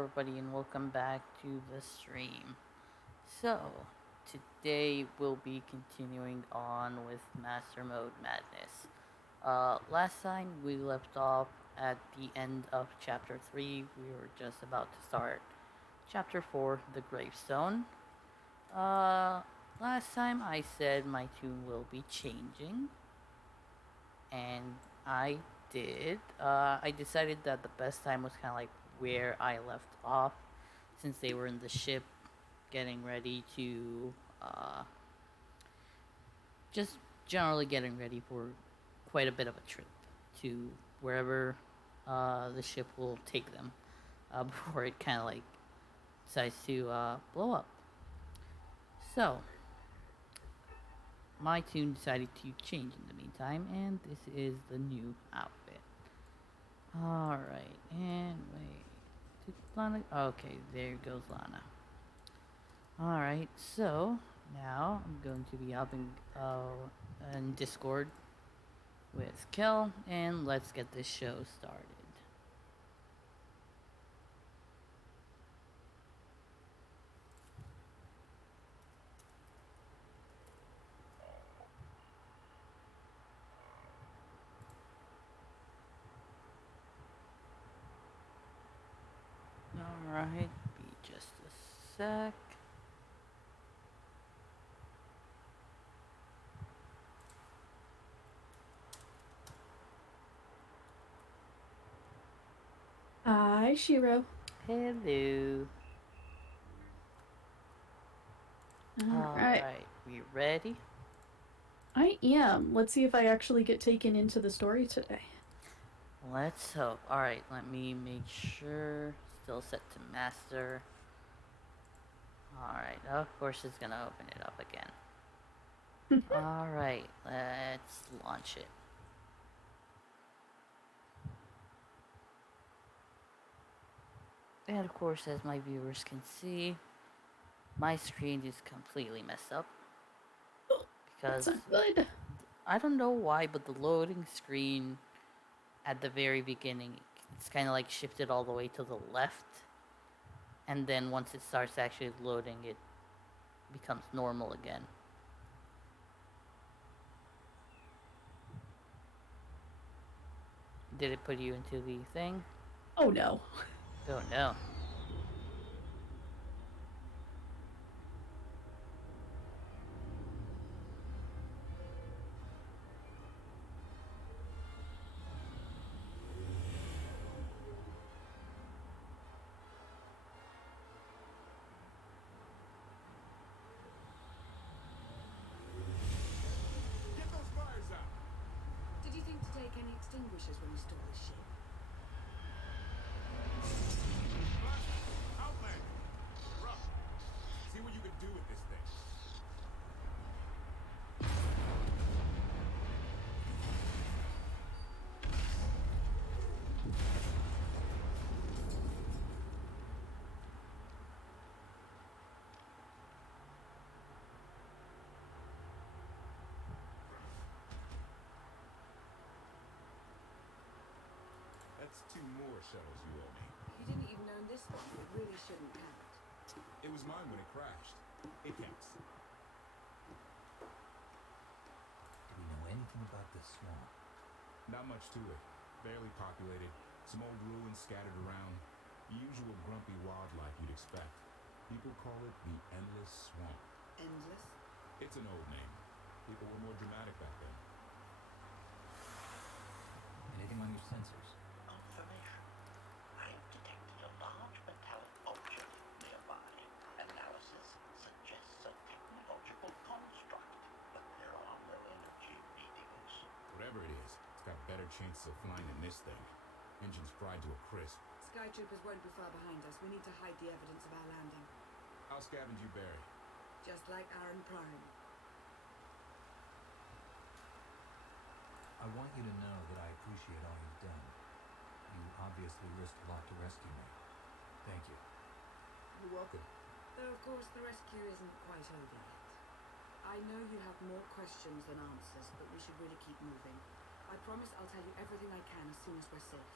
everybody, and welcome back to the stream. So, today we'll be continuing on with Master Mode Madness. Last time we left off at the end of Chapter 3. We were just about to start Chapter 4, the Gravestone. Uh, Last time I said my tune will be changing, and I did. I decided that the best time was kind of like where I left off, since they were in the ship getting ready to, just generally getting ready for quite a bit of a trip to wherever the ship will take them before it kind of like decides to blow up. So, my tune decided to change in the meantime, and this is the new outfit. Alright, and wait. Did Lana? Okay, there goes Lana. Alright, so now I'm going to be helping in Discord with Kel, and let's get this show started. Alright, be just a sec. Hi, Shiro. Hello. Alright, we ready? I am. Let's see if I actually get taken into the story today. Let's hope. Alright, let me make sure. Still set to master. Alright, of course it's gonna open it up again. Alright, let's launch it. And of course, as my viewers can see, my screen is completely messed up. Because That's not good. I don't know why, but the loading screen at the very beginning, it's kind of like shifted all the way to the left. And then once it starts actually loading, it becomes normal again. Did it put you into the thing? Oh no. Oh no. Get those fires out! Did you think to take any extinguishers when you stole the ship? Outland! You're up. See what you can do with this thing. That's 2 more shuttles you owe me. You didn't even own this one. It really shouldn't count. It was mine when it crashed. It counts. Do we know anything about this swamp? Not much to it. Barely populated. Some old ruins scattered around. The usual grumpy wildlife you'd expect. People call it the Endless Swamp. Endless? It's an old name. People were more dramatic back then. Anything on your sensors? Confirmation. I have detected a large metallic object nearby. Analysis suggests a technological construct, but there are no energy readings. Whatever it is, it's got better chances of flying than this thing. Engines fried to a crisp. Sky troopers won't be far behind us. We need to hide the evidence of our landing. I'll scavenge you, Barry. Just like Aaron Prime. I want you to know that I appreciate all you've done. You obviously risked a lot to rescue me. Thank you. You're welcome. Though, of course, the rescue isn't quite over yet. I know you have more questions than answers, but we should really keep moving. I promise I'll tell you everything I can as soon as we're safe.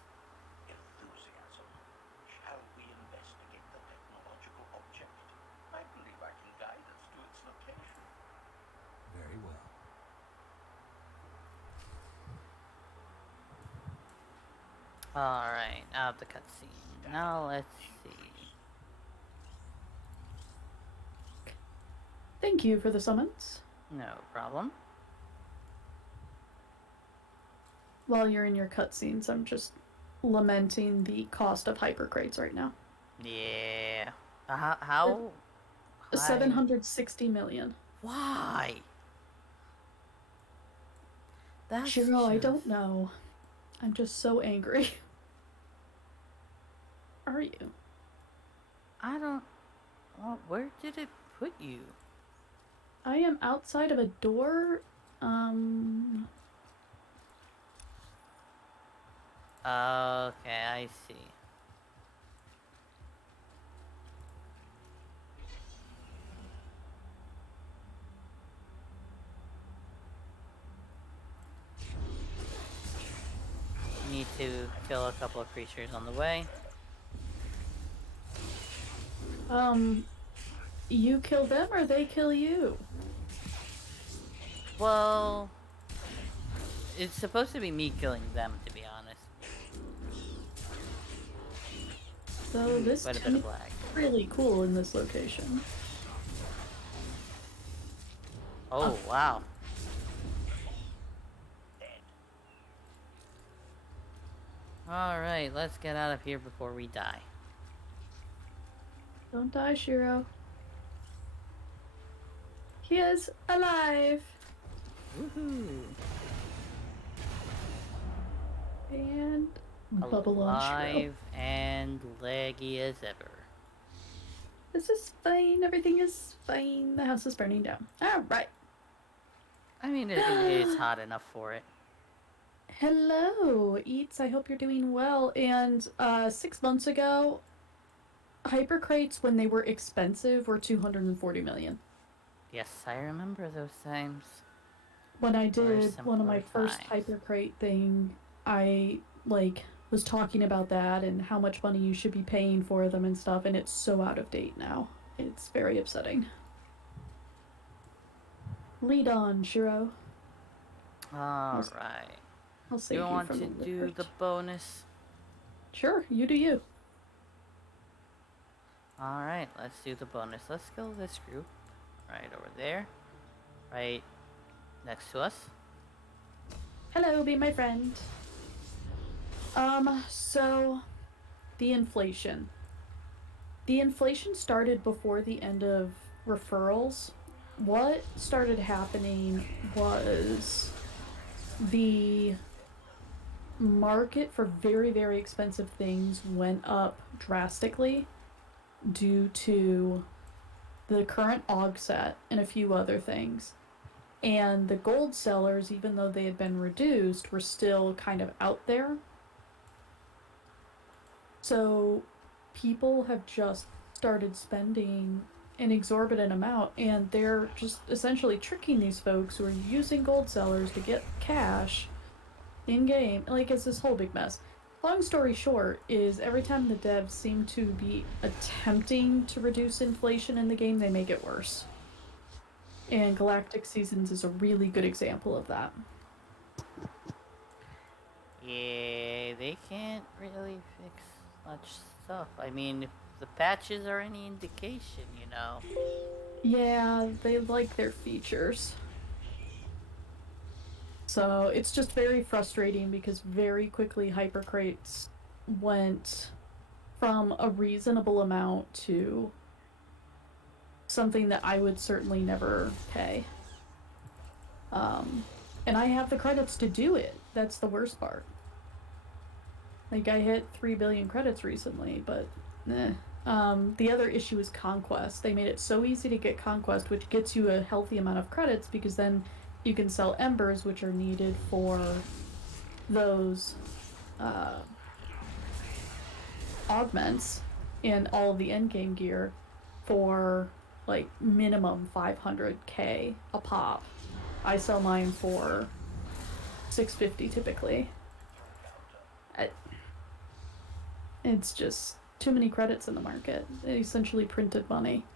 Enthusiasm. Shall we investigate? Alright, out of the cutscene. Now let's see. Thank you for the summons. No problem. While you're in your cutscenes, I'm just lamenting the cost of hypercrates right now. Yeah. How high? 760 million. Why? That's Shiro, I just... don't know. I'm just so angry. Are you? I don't... Well, where did it put you? I am outside of a door. Okay, I see. Need to kill a couple of creatures on the way. You kill them or they kill you? Well, it's supposed to be me killing them, to be honest. So this Quite a bit tent of lag. is really cool in this location. Oh, wow. Alright, let's get out of here before we die. Don't die, Shiro. He is alive! Woohoo! And bubble on Shiro. Alive and laggy as ever. This is fine. Everything is fine. The house is burning down. Alright. I mean, it is hot enough for it. Hello, Eats. I hope you're doing well. And 6 months ago, hypercrates, when they were expensive, were 240 million. Yes, I remember those times. When I Or did one of my simpler first times. hypercrate thing, I was talking about that and how much money you should be paying for them and stuff, and it's so out of date now. It's very upsetting. Lead on, Shiro. Alright. I'll save You you want from to the do lurkers. the bonus? Sure, you do you. Alright, let's do the bonus. Let's kill this group. Right over there. Right next to us. Hello, be my friend. So the inflation. The inflation started before the end of referrals. What started happening was the market for very, very expensive things went up drastically due to the current AUG set and a few other things. And the gold sellers, even though they had been reduced, were still kind of out there. So people have just started spending an exorbitant amount, and they're just essentially tricking these folks who are using gold sellers to get cash in game. Like, it's this whole big mess. Long story short is every time the devs seem to be attempting to reduce inflation in the game, they make it worse. And Galactic Seasons is a really good example of that. Yeah, they can't really fix much stuff. I mean, if the patches are any indication, you know. Yeah, they like their features. So it's just very frustrating because very quickly hypercrates went from a reasonable amount to something that I would certainly never pay. And I have the credits to do it. That's the worst part. Like, I hit 3 billion credits recently, but the other issue is Conquest. They made it so easy to get Conquest, which gets you a healthy amount of credits because then you can sell embers, which are needed for those augments and all of the endgame gear for like minimum 500k a pop. I sell mine for 650 typically. It's just too many credits in the market. They essentially printed money.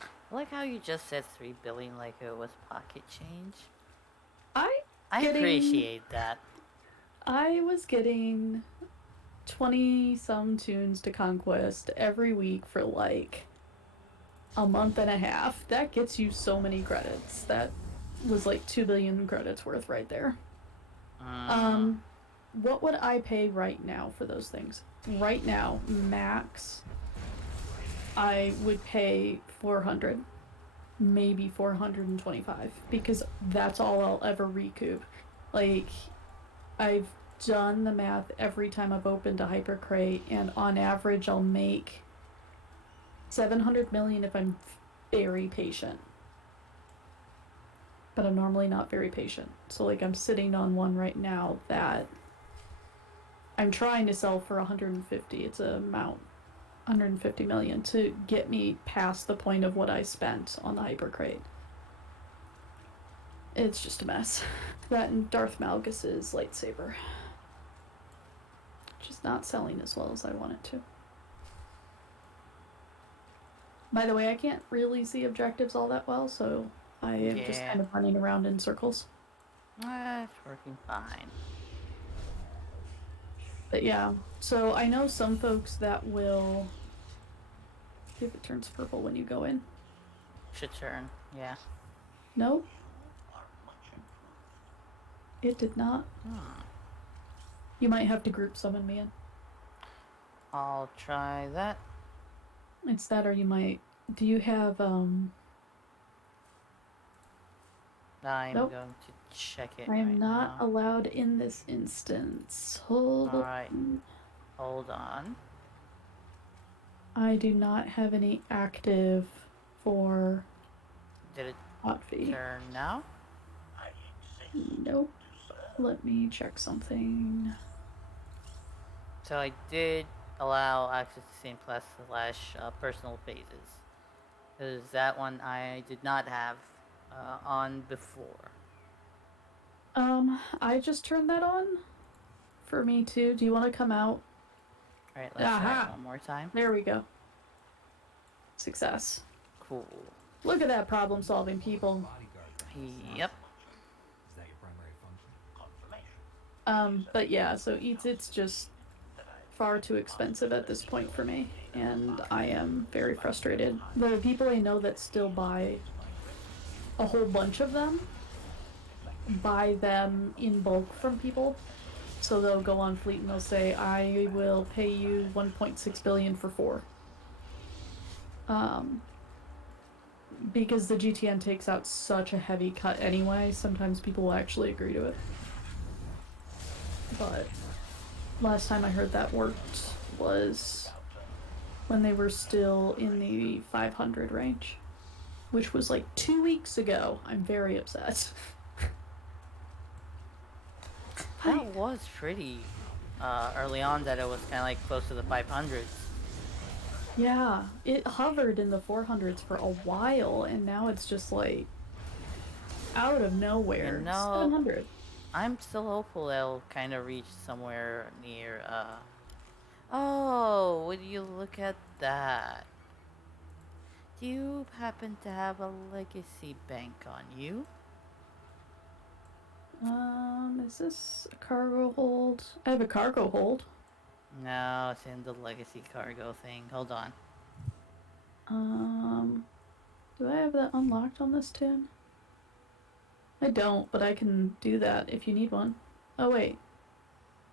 I like how you just said 3 billion like it was pocket change. I I Getting- appreciate that. I was getting 20 some tunes to Conquest every week for like a month and a half. That gets you so many credits. That was like 2 billion credits worth right there. Mm, What would I pay right now for those things? Right now, max, I would pay 400, maybe 425, because that's all I'll ever recoup. Like, I've done the math every time I've opened a Hypercrate, and on average, I'll make 700 million if I'm very patient. But I'm normally not very patient. So, like, I'm sitting on one right now that I'm trying to sell for 150. It's a amount 150 million to get me past the point of what I spent on the Hypercrate. It's just a mess. That and Darth Malgus's lightsaber. Just not selling as well as I want it to. By the way, I can't really see objectives all that well, so I am just Yeah. kind of running around in circles. it's working fine. But yeah, so I know some folks that will. See if it turns purple when you go in. Should turn. Yeah. Nope, Are much improved. it did not. Hmm. You might have to group summon me in. I'll try that. It's that, or you might. Do you have I'm Nope. going to check it I am right not now. allowed in this instance. Hold Alright. on. Hold on. I do not have any active for Did it hot fee. turn now? I exist Nope. to serve. Let me check something. So I did allow access to same class / personal phases. Because that one I did not have on before. I just turned that on for me too. Do you want to come out? Alright, let's try Aha! it one more time. There we go. Success. Cool. Look at that problem solving, people. Bodyguard. Yep. Is that your primary function? Confirmation. But yeah, so it's just That I far too expensive at this point for me, and I am very frustrated. The people I know that still buy a whole bunch of them buy them in bulk from people. So they'll go on Fleet and they'll say, I will pay you 1.6 billion for 4. Because the GTN takes out such a heavy cut anyway, sometimes people will actually agree to it. But last time I heard that worked was when they were still in the 500 range, which was like 2 weeks ago. I'm very upset. That was pretty early on that it was kind of like close to the 500s. Yeah, it hovered in the 400s for a while, and now it's just like out of nowhere. You know, 700. I'm still hopeful they'll kind of reach somewhere near, Oh, would you look at that? Do you happen to have a legacy bank on you? Is this a cargo hold? I have a cargo hold. No, it's in the legacy cargo thing. Hold on. Do I have that unlocked on this tune? I don't, but I can do that if you need one. Oh, wait.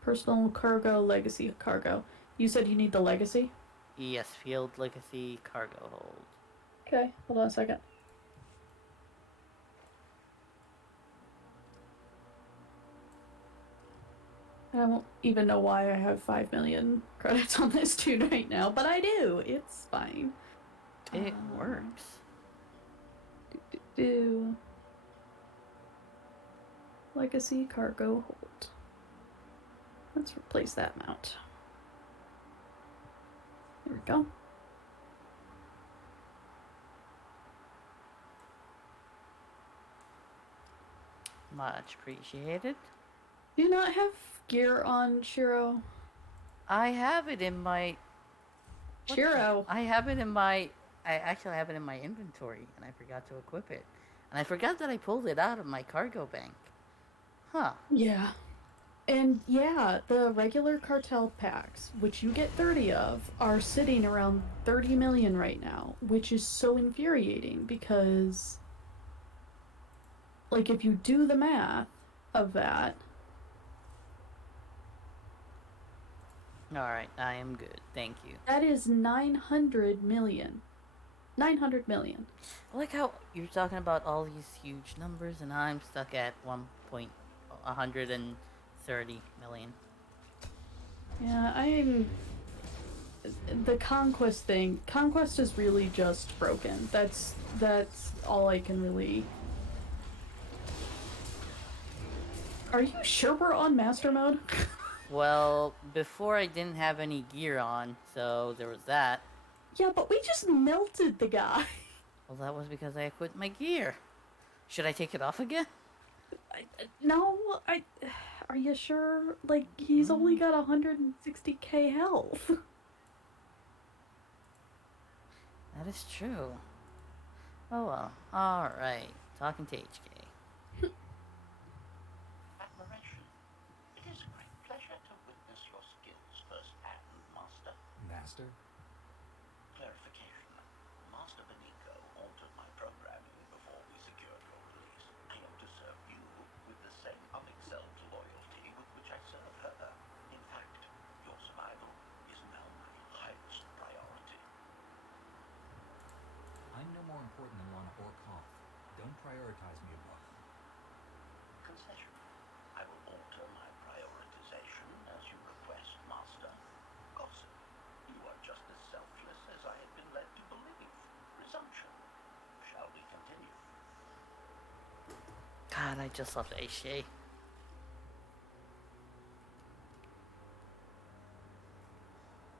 Personal cargo, legacy cargo. You said you need the legacy? Yes, field legacy cargo hold. Okay, hold on a second. I don't even know why I have 5 million credits on this tune right now, but I do. It's fine. It works. Legacy cargo hold. Let's replace that mount. There we go. Much appreciated. Do you not have gear on Shiro? I have it in my... What the- Shiro! I have it in my... I actually have it in my inventory, and I forgot to equip it. And I forgot that I pulled it out of my cargo bank. Huh. Yeah. And yeah, the regular cartel packs, which you get 30 of, are sitting around 30 million right now, which is so infuriating because, like, if you do the math of that, Alright, I am good. Thank you. that is 900 million. 900 million. I like how you're talking about all these huge numbers and I'm stuck at 130 million. Yeah, I'm. The conquest thing. Conquest is really just broken. That's all I can really. Are you sure we're on master mode? Well, before I didn't have any gear on, so there was that. Yeah, but we just melted the guy. Well, that was because I equipped my gear. Should I take it off again? No, I. Are you sure? Like, he's only got 160k health. That is true. Oh well. Alright. Talking to HK. Admiration. It is a great pleasure to witness your skills firsthand, Master. Master? Clarification. Master Beniko altered my programming before we secured your release. I am to serve you with the same unexcelled loyalty with which I serve her. In fact, your survival is now my highest priority. I'm no more important than Lana or Koth. Don't prioritize me above them. Concession. I will alter my prioritization as you request, Master. Gossip. You are just as selfless as I have been led to believe. Resumption. Shall we continue? God, I just love HK.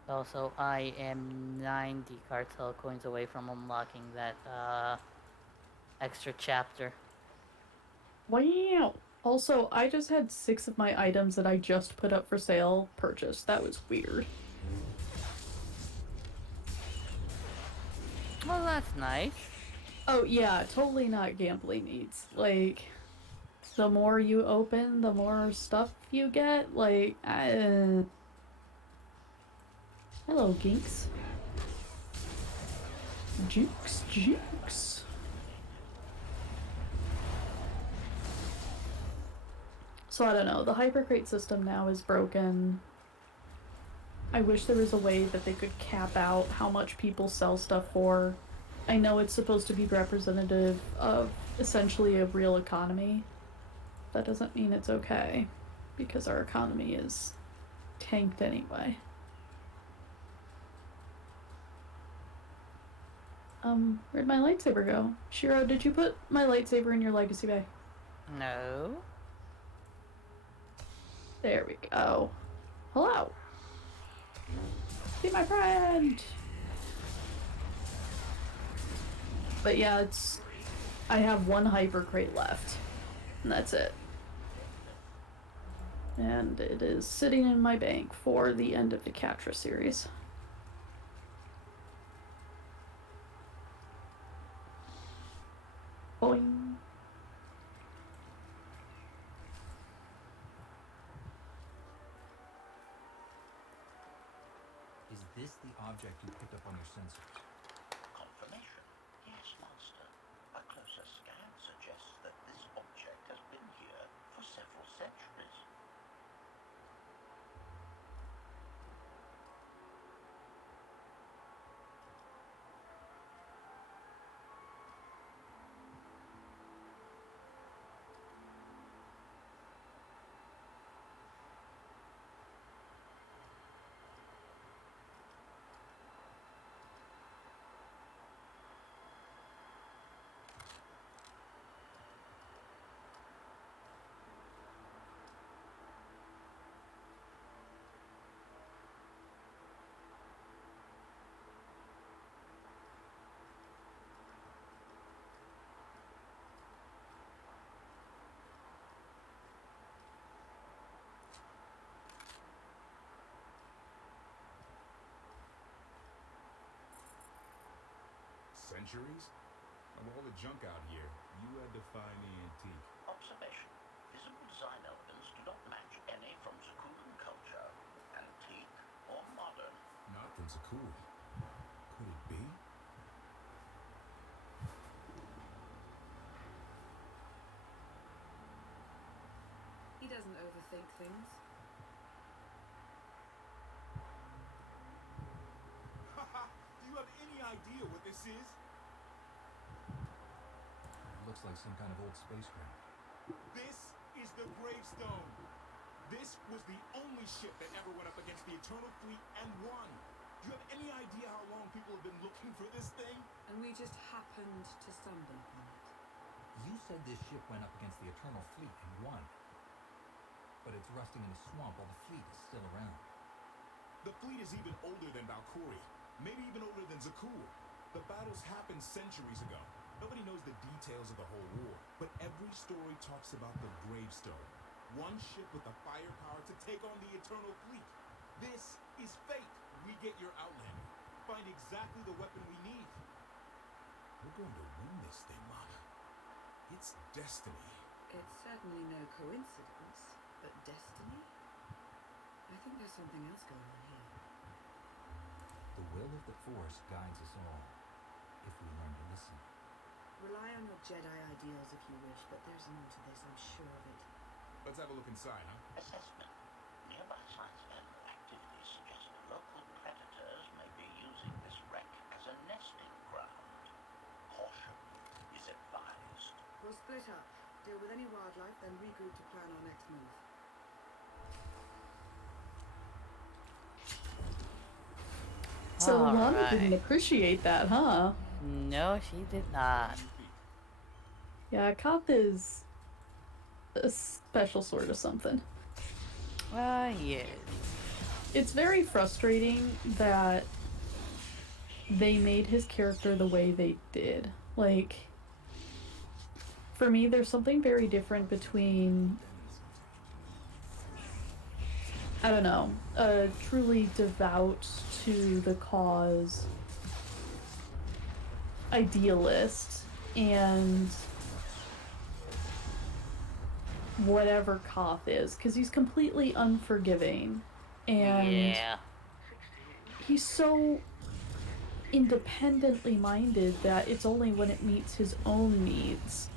Also, I am 90 cartel coins away from unlocking that extra chapter. Wow. Also, I just had 6 of my items that I just put up for sale purchased. That was weird. Well, that's nice. Oh, yeah, totally not gambling needs. Like, the more you open, the more stuff you get. Like, hello, Ginks. Jukes, jukes. So I don't know. The hypercrate system now is broken. I wish there was a way that they could cap out how much people sell stuff for. I know it's supposed to be representative of essentially a real economy. That doesn't mean it's okay, because our economy is tanked anyway. Where'd my lightsaber go? Shiro, did you put my lightsaber in your legacy bag? No. There we go. Hello. Be my friend. But yeah, I have 1 hyper crate left. And that's it. And it is sitting in my bank for the end of the Catra series. Boing. Is this the object you picked up on your sensors? Confirmation. Yes, Master. A closer scan suggests that this object has been here for several centuries. Centuries? Of all the junk out here, you had to find the antique. Observation. Visible design elements do not match any from Zakugan culture, antique or modern. Not from Zakul. Could it be? He doesn't overthink things. Haha! Do you have any idea what this is? It looks like some kind of old spacecraft. This is the Gravestone. This was the only ship that ever went up against the Eternal Fleet and won. Do you have any idea how long people have been looking for this thing? And we just happened to stumble upon it. You said this ship went up against the Eternal Fleet and won. But it's rusting in a swamp while the fleet is still around. The fleet is even older than Valkyrie, maybe even older than Zakul. The battles happened centuries ago. Nobody knows the details of the whole war, but every story talks about the Gravestone. One ship with the firepower to take on the Eternal Fleet. This is fate. We get your Outlander. Find exactly the weapon we need. We're going to win this thing, Mana. It's destiny. It's certainly no coincidence, but destiny? I think there's something else going on here. The will of the Force guides us all, if we learn to listen. Rely on your Jedi ideals if you wish, but there's more to this, I'm sure of it. Let's have a look inside, huh? Assessment. Nearby sites of animal activity suggest local predators may be using this wreck as a nesting ground. Caution is advised. We'll split up, deal with any wildlife, then regroup to plan our next move. So Lana Alright. didn't appreciate that, huh? No, she did not. Yeah, Koth is a special sort of something. Yes. It's very frustrating that they made his character the way they did. Like, for me, there's something very different between, I don't know, a truly devout to the cause idealist and whatever Koth is, because he's completely unforgiving and Yeah. he's so independently minded that it's only when it meets his own needs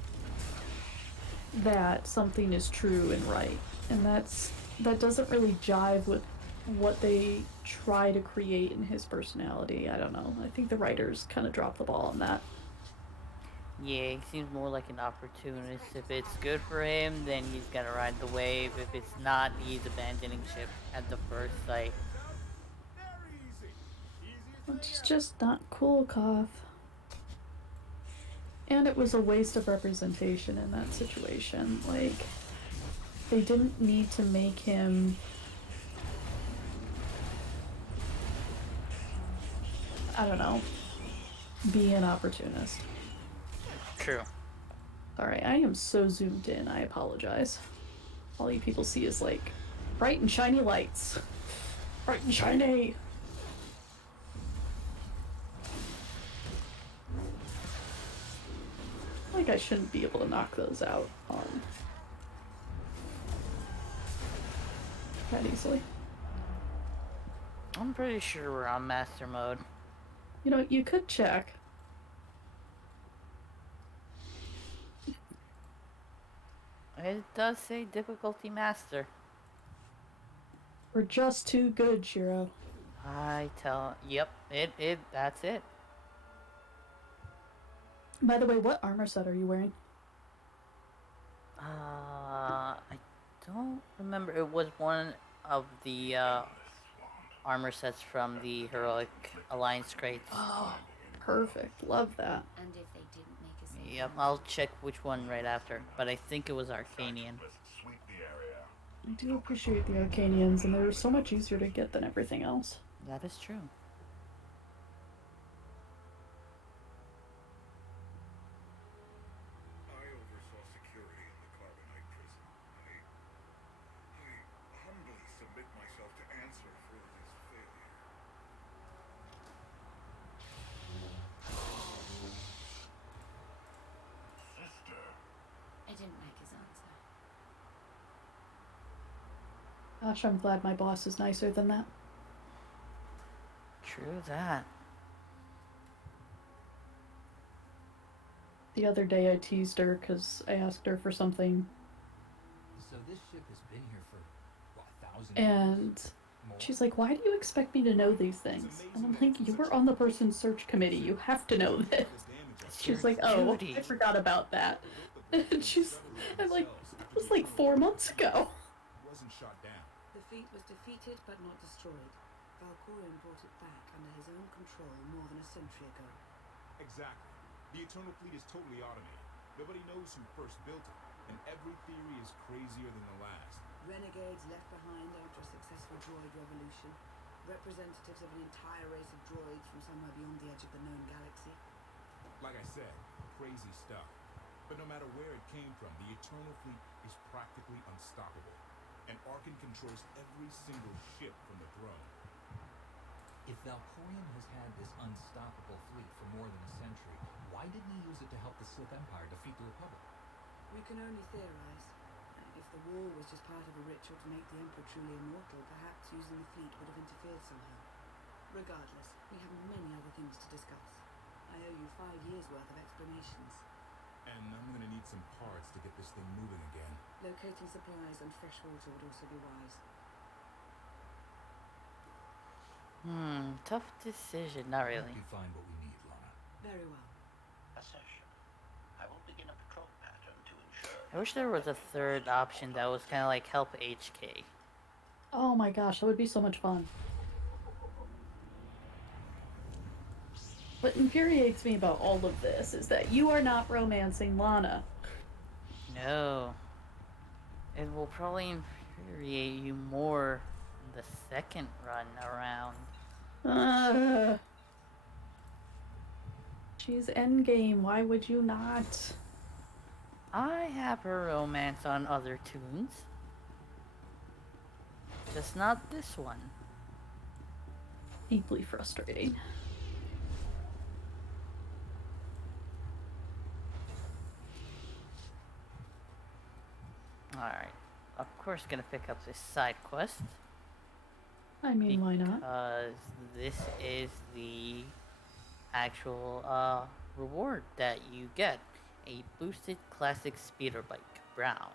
that something is true and right, and that doesn't really jive with what they try to create in his personality. I don't know, I think the writers kind of dropped the ball on that. Yeah, he seems more like an opportunist. If it's good for him, then he's gonna ride the wave. If it's not, he's abandoning ship at the first sight. Very easy. Easiest Which thing is ever. just not cool, Koth. And it was a waste of representation in that situation. Like, they didn't need to make him, I don't know, be an opportunist. True. Alright, I am so zoomed in, I apologize. All you people see is like bright and shiny lights. Bright and shiny! Like I shouldn't be able to knock those out that easily. I'm pretty sure we're on master mode. You know, you could check. It does say difficulty master. We're just too good, Shiro. Yep, that's it. By the way, what armor set are you wearing? I don't remember. It was one of the armor sets from the Heroic Alliance crates. Oh, perfect. Love that. And if they didn't make us safe, Yep, I'll check which one right after, but I think it was Arcanian. I do appreciate the Arcanians, and they're so much easier to get than everything else. That is true. I oversaw security in the Carbonite prison. I humbly submit myself to answer for this failure. I didn't like his answer. Gosh, I'm glad my boss is nicer than that. True that. The other day I teased her because I asked her for something, So this ship has been here for, what, 1,000 and years? More? she's like, "Why do you expect me to know these things?" And I'm like, "You were on the person's search committee. You have to know this." It's She's your like, "Oh, duty. I forgot about that." And I'm like, "That was like 4 months ago." Wasn't shot down. The fleet was defeated but not destroyed. Valkorion brought it back under his own control more than a century ago. Exactly. The Eternal Fleet is totally automated. Nobody knows who first built it, and every theory is crazier than the last. Renegades left behind after a successful droid revolution. Representatives of an entire race of droids from somewhere beyond the edge of the known galaxy. Like I said, crazy stuff. But no matter where it came from, the Eternal Fleet is practically unstoppable. And Arkin controls every single ship from the throne. If Valkorion has had this unstoppable fleet for more than a century, why didn't he use it to help the Sith Empire defeat the Republic? We can only theorize. If the war was just part of a ritual to make the Emperor truly immortal, perhaps using the fleet would have interfered somehow. Regardless, we have many other things to discuss. I owe you 5 years' worth of explanations. And I'm gonna need some parts to get this thing moving again. Locating supplies and fresh water would also be wise. Tough decision. Not Help really. you find what we need, Lana. Very well. Assertion. I will begin a patrol pattern to ensure. I wish there was a third option that was kind of like help HK. Oh my gosh, that would be so much fun. What infuriates me about all of this is that you are not romancing Lana. No. It will probably infuriate you more the second run around. She's endgame. Why would you not? I have her romance on other tunes. Just not this one. Deeply frustrating. Alright. Of course, gonna pick up this side quest. I mean, why not? Because this is the actual reward that you get. A boosted classic speeder bike, brown.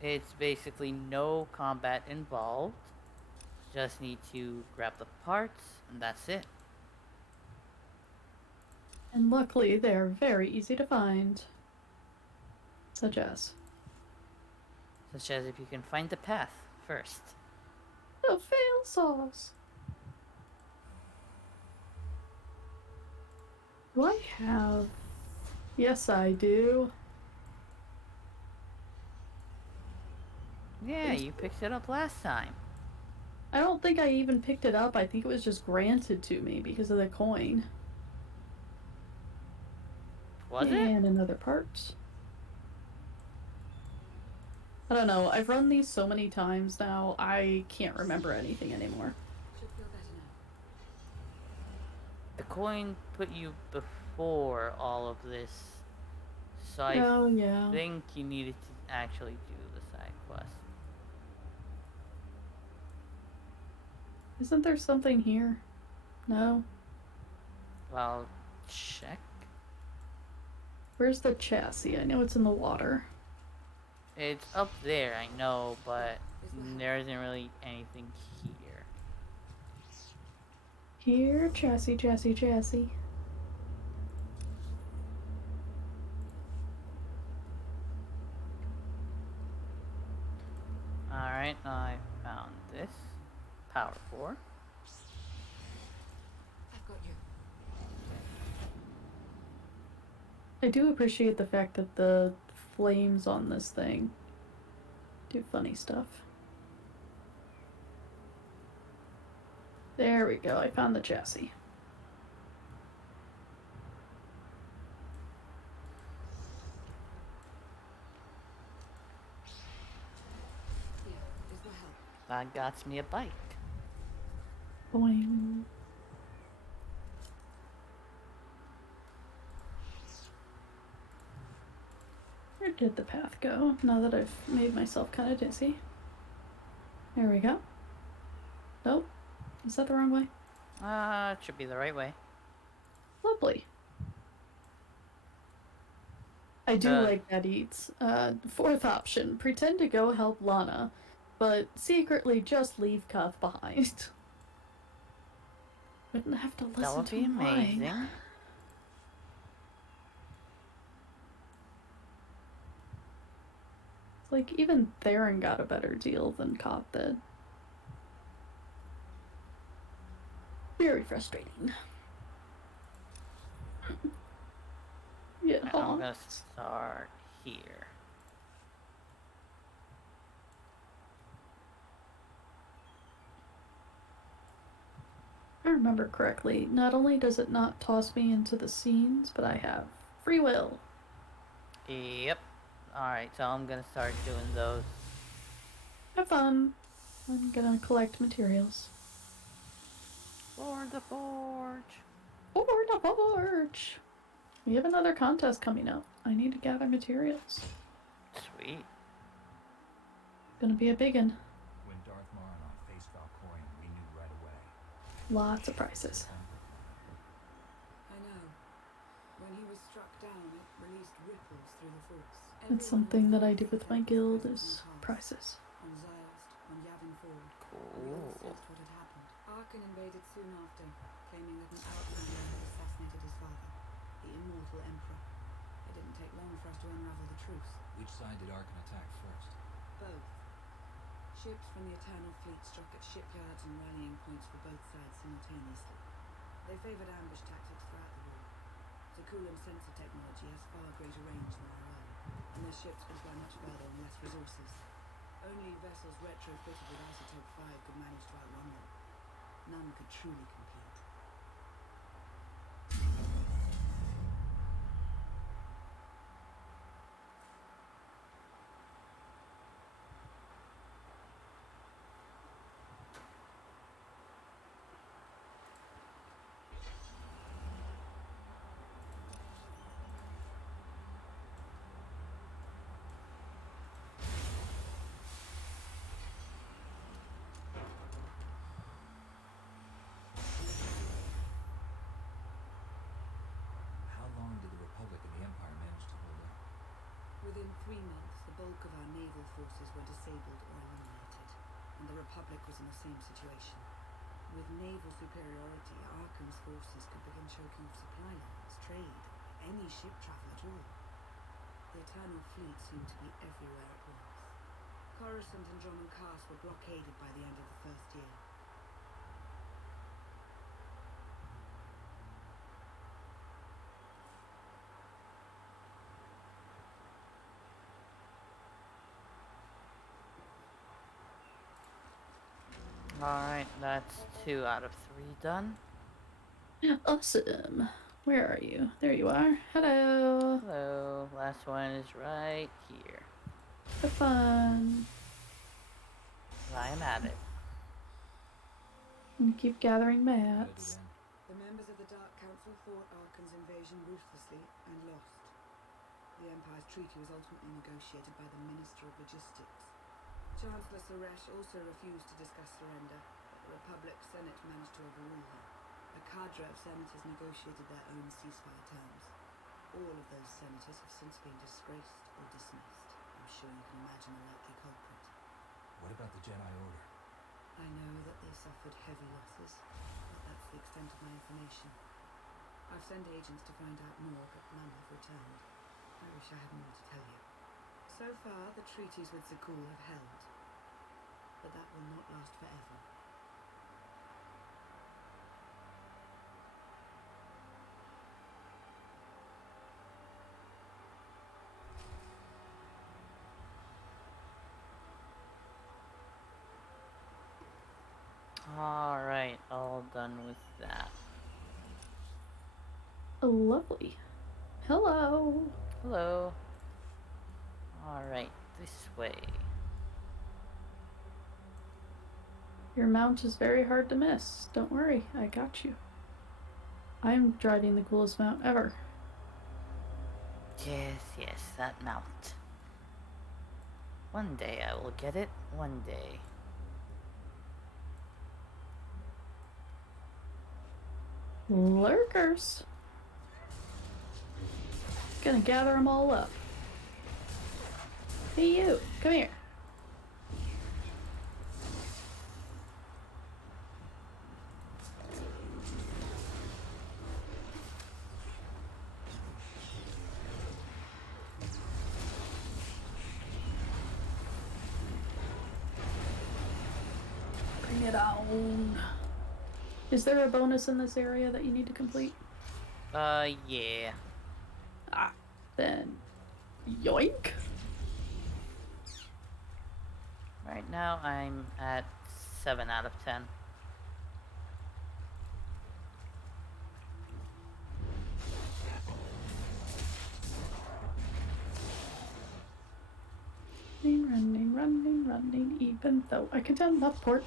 It's basically no combat involved. Just need to grab the parts, and that's it. And luckily, they're very easy to find. Such as if you can find the path first. the fail sauce. Do I have? Yes, I do. Yeah, you picked it up last time. I don't think I even picked it up. I think it was just granted to me because of the coin. Was it? And another part. I don't know. I've run these so many times now, I can't remember anything anymore. Should feel better now. The coin put you before all of this. So I Oh, yeah. think you needed to actually do the side quest. Isn't there something here? No? Well, check. Where's the chassis? I know it's in the water. It's up there, I know, but there isn't really anything here. Here, chassis, chassis, chassis. Alright, I found this. Power 4. I've got you. I do appreciate the fact that the flames on this thing do funny stuff. There we go. I found the chassis. Here, this will help. That got me a bike. Boing. did the path go? Now that I've made myself kind of dizzy. There we go. Nope. Is that the wrong way? It should be the right way. Lovely. I do like that eats. Fourth option, pretend to go help Lana, but secretly just leave Cuff behind. Wouldn't have to listen That would to be mine. amazing. Like, even Theron got a better deal than Cop did. Very frustrating. Yeah, I'm gonna start here. If I remember correctly, not only does it not toss me into the scenes, but I have free will. Yep. Alright, so I'm gonna start doing those. Have fun. I'm gonna collect materials. For the forge. For the forge! We have another contest coming up. I need to gather materials. Sweet. Gonna be a big one. When Darth Marnon faced Valkorion, we knew right away. Lots of prizes. I know. When he was struck down, it released ripples through the force. That's something that I do with my guild is prizes. On Ziost, on Yavin Ford. We Cool. all sensed what had happened. Arkan invaded soon after, claiming that an outlander had assassinated his father, the immortal emperor. It didn't take long for us to unravel the truth. Which side did Arkan attack first? Both. Ships from the Eternal Fleet struck at shipyards and rallying points for both sides simultaneously. They favoured ambush tactics throughout the war. Zakulan's sensor technology has far greater range than our own, and their ships can fly much further on less resources. Only vessels retrofitted with Isotope 5 could manage to outrun them. None could truly compete. How long did the Republic and the Empire manage to hold out? Within 3 months, the bulk of our naval forces were disabled or eliminated, and the Republic was in the same situation. With naval superiority, Arkham's forces could begin choking off supply lines, trade, any ship travel at all. The Eternal Fleet seemed to be everywhere at once. Coruscant and Drummond Cast were blockaded by the end of the first year. Alright, that's 2 out of 3 done. Awesome. Where are you? There you are. Hello. Hello. Last one is right here. Have fun. I am at it. And keep gathering What did mats. it end? The members of the Dark Council fought Arkan's invasion ruthlessly and lost. The Empire's treaty was ultimately negotiated by the Minister of Logistics. Chancellor Suresh also refused to discuss surrender, but the Republic's Senate managed to overrule her. A cadre of senators negotiated their own ceasefire terms. All of those senators have since been disgraced or dismissed. I'm sure you can imagine the likely culprit. What about the Jedi Order? I know that they suffered heavy losses, but that's the extent of my information. I've sent agents to find out more, but none have returned. I wish I had more to tell you. So far, the treaties with Zakul have held, but that will not last forever. Alright, all done with that. Lovely. Hello. Hello. Alright, this way. Your mount is very hard to miss. Don't worry, I got you. I'm driving the coolest mount ever. Yes, that mount. One day I will get it. One day. Lurkers. Gonna gather them all up. Hey, you. Come here. Bring it on. Is there a bonus in this area that you need to complete? Yeah. Ah, then yoink. Right now I'm at 7 out of 10. Running, even though I can teleport.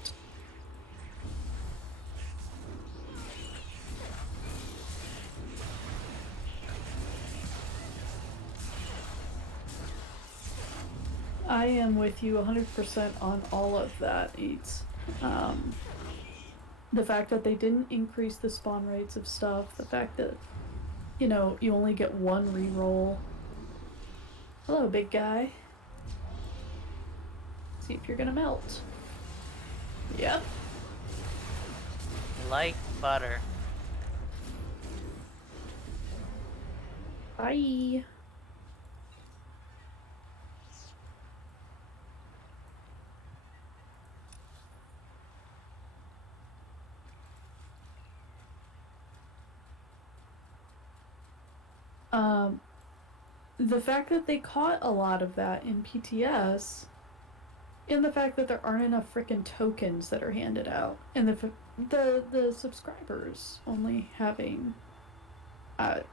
I am with you 100% on all of that, Eats. The fact that they didn't increase the spawn rates of stuff, the fact that, you know, you only get one reroll. Hello, big guy. See if you're gonna melt. Yep. Like butter. Bye. The fact that they caught a lot of that in PTS, and the fact that there aren't enough frickin' tokens that are handed out, and the subscribers only having A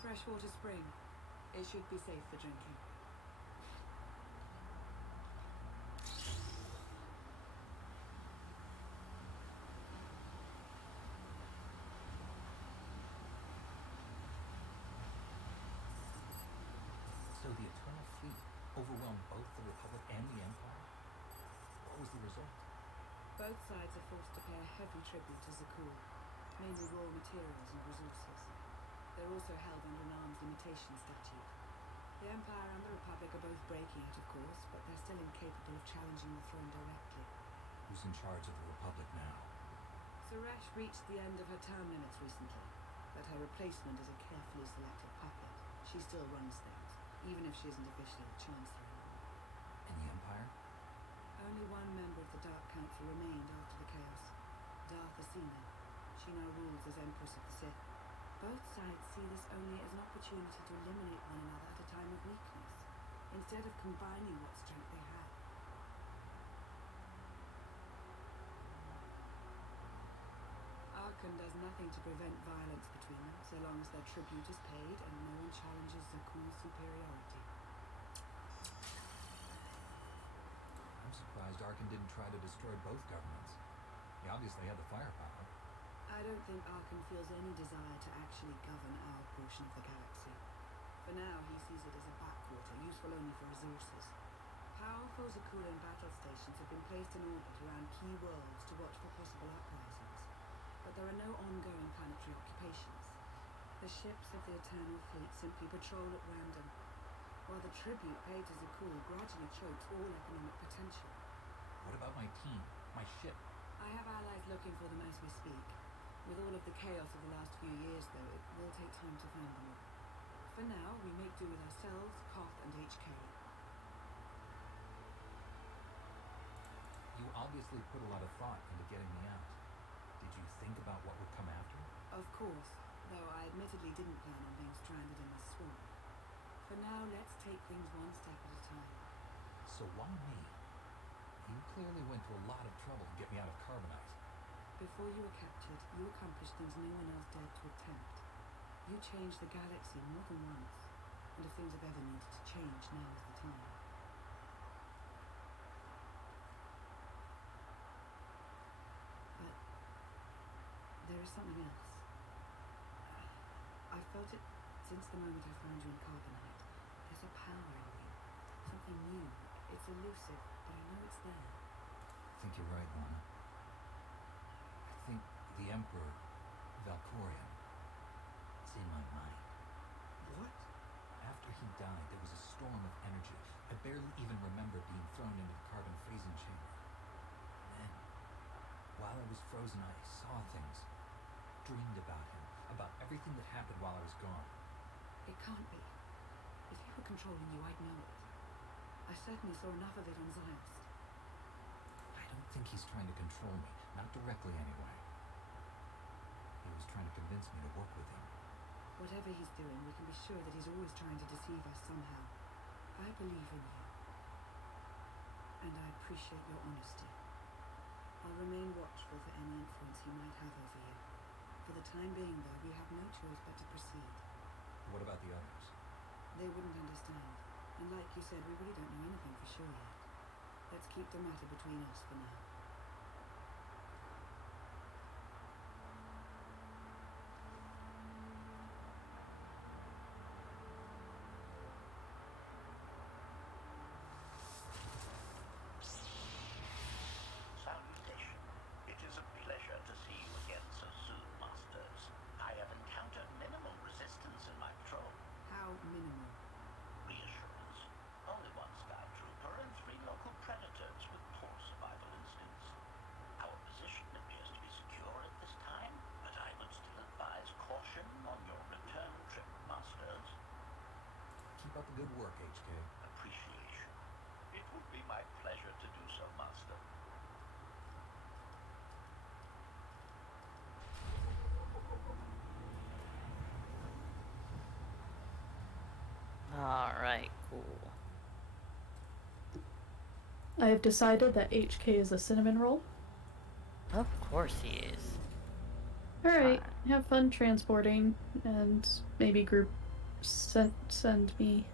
freshwater spring. It should be safe for drinking. So the Eternal Fleet overwhelmed both the Republic and the Empire? What was the result? Both sides are forced to pay a heavy tribute to Zakuul, mainly raw materials and resources. They're also held under an arms limitation statute. The Empire and the Republic are both breaking it, of course, but they're still incapable of challenging the throne directly. Who's in charge of the Republic now? Suresh reached the end of her term limits recently, but her replacement is a carefully selected puppet. She still runs things, even if she isn't officially the Chancellor. And the Empire? Only one member of the Dark Council remained after the chaos, Darth Asina. She now rules as Empress of the Sith. Both sides see this only as an opportunity to eliminate one another at a time of weakness, instead of combining what strength they have. Arkan does nothing to prevent violence between them, so long as their tribute is paid and no one challenges Zakuul's superiority. I'm surprised Arkan didn't try to destroy both governments. He obviously had the firepower. I don't think Arkan feels any desire to actually govern our portion of the galaxy. For now, he sees it as a backwater, useful only for resources. Powerful Zakuulan battle stations have been placed in orbit around key worlds to watch for possible uprisings, but there are no ongoing planetary occupations. The ships of the Eternal Fleet simply patrol at random, while the tribute paid to Zakuul gradually chokes all economic potential. What about my team? My ship? I have allies looking for them as we speak. With all of the chaos of the last few years, though, it will take time to find them all. For now, we make do with ourselves, Koth, and HK. You obviously put a lot of thought into getting me out. Did you think about what would come after? Of course, though I admittedly didn't plan on being stranded in this swamp. For now, let's take things one step at a time. So why me? You clearly went to a lot of trouble to get me out of Carbonite. Before you were captured, you accomplished things no one else dared to attempt. You changed the galaxy more than once, and if things have ever needed to change, now is the time. But there is something else. I've felt it since the moment I found you in Carbonite. There's a power in you. Something new. It's elusive, but I know it's there. I think you're right, Lana. I think the Emperor, Valkorion, it's in my mind. What? After he died, there was a storm of energy. I barely even remember being thrown into the carbon phasing chamber. And then, while I was frozen, I saw things, dreamed about him, about everything that happened while I was gone. It can't be. If he were controlling you, I'd know it. I certainly saw enough of it on Ziost. I don't think he's trying to control me, not directly anyway. He was trying to convince me to work with him. Whatever he's doing, we can be sure that he's always trying to deceive us somehow. I believe in you. And I appreciate your honesty. I'll remain watchful for any influence he might have over you. For the time being, though, we have no choice but to proceed. What about the others? They wouldn't understand. And like you said, we really don't know anything for sure yet. Let's keep the matter between us for now. Salutation. It is a pleasure to see you again so soon, Masters. I have encountered minimal resistance in my patrol. How minimal? Reassurance. Only one sky trooper and 3 local predators with poor survival instincts. Our position appears to be secure at this time, but I would still advise caution on your return trip, Masters. Keep up the good work, HK. Appreciation. It would be my pleasure to do so, Master. Alright, cool. I have decided that HK is a cinnamon roll. Of course he is. Alright, have fun transporting, and maybe group send me.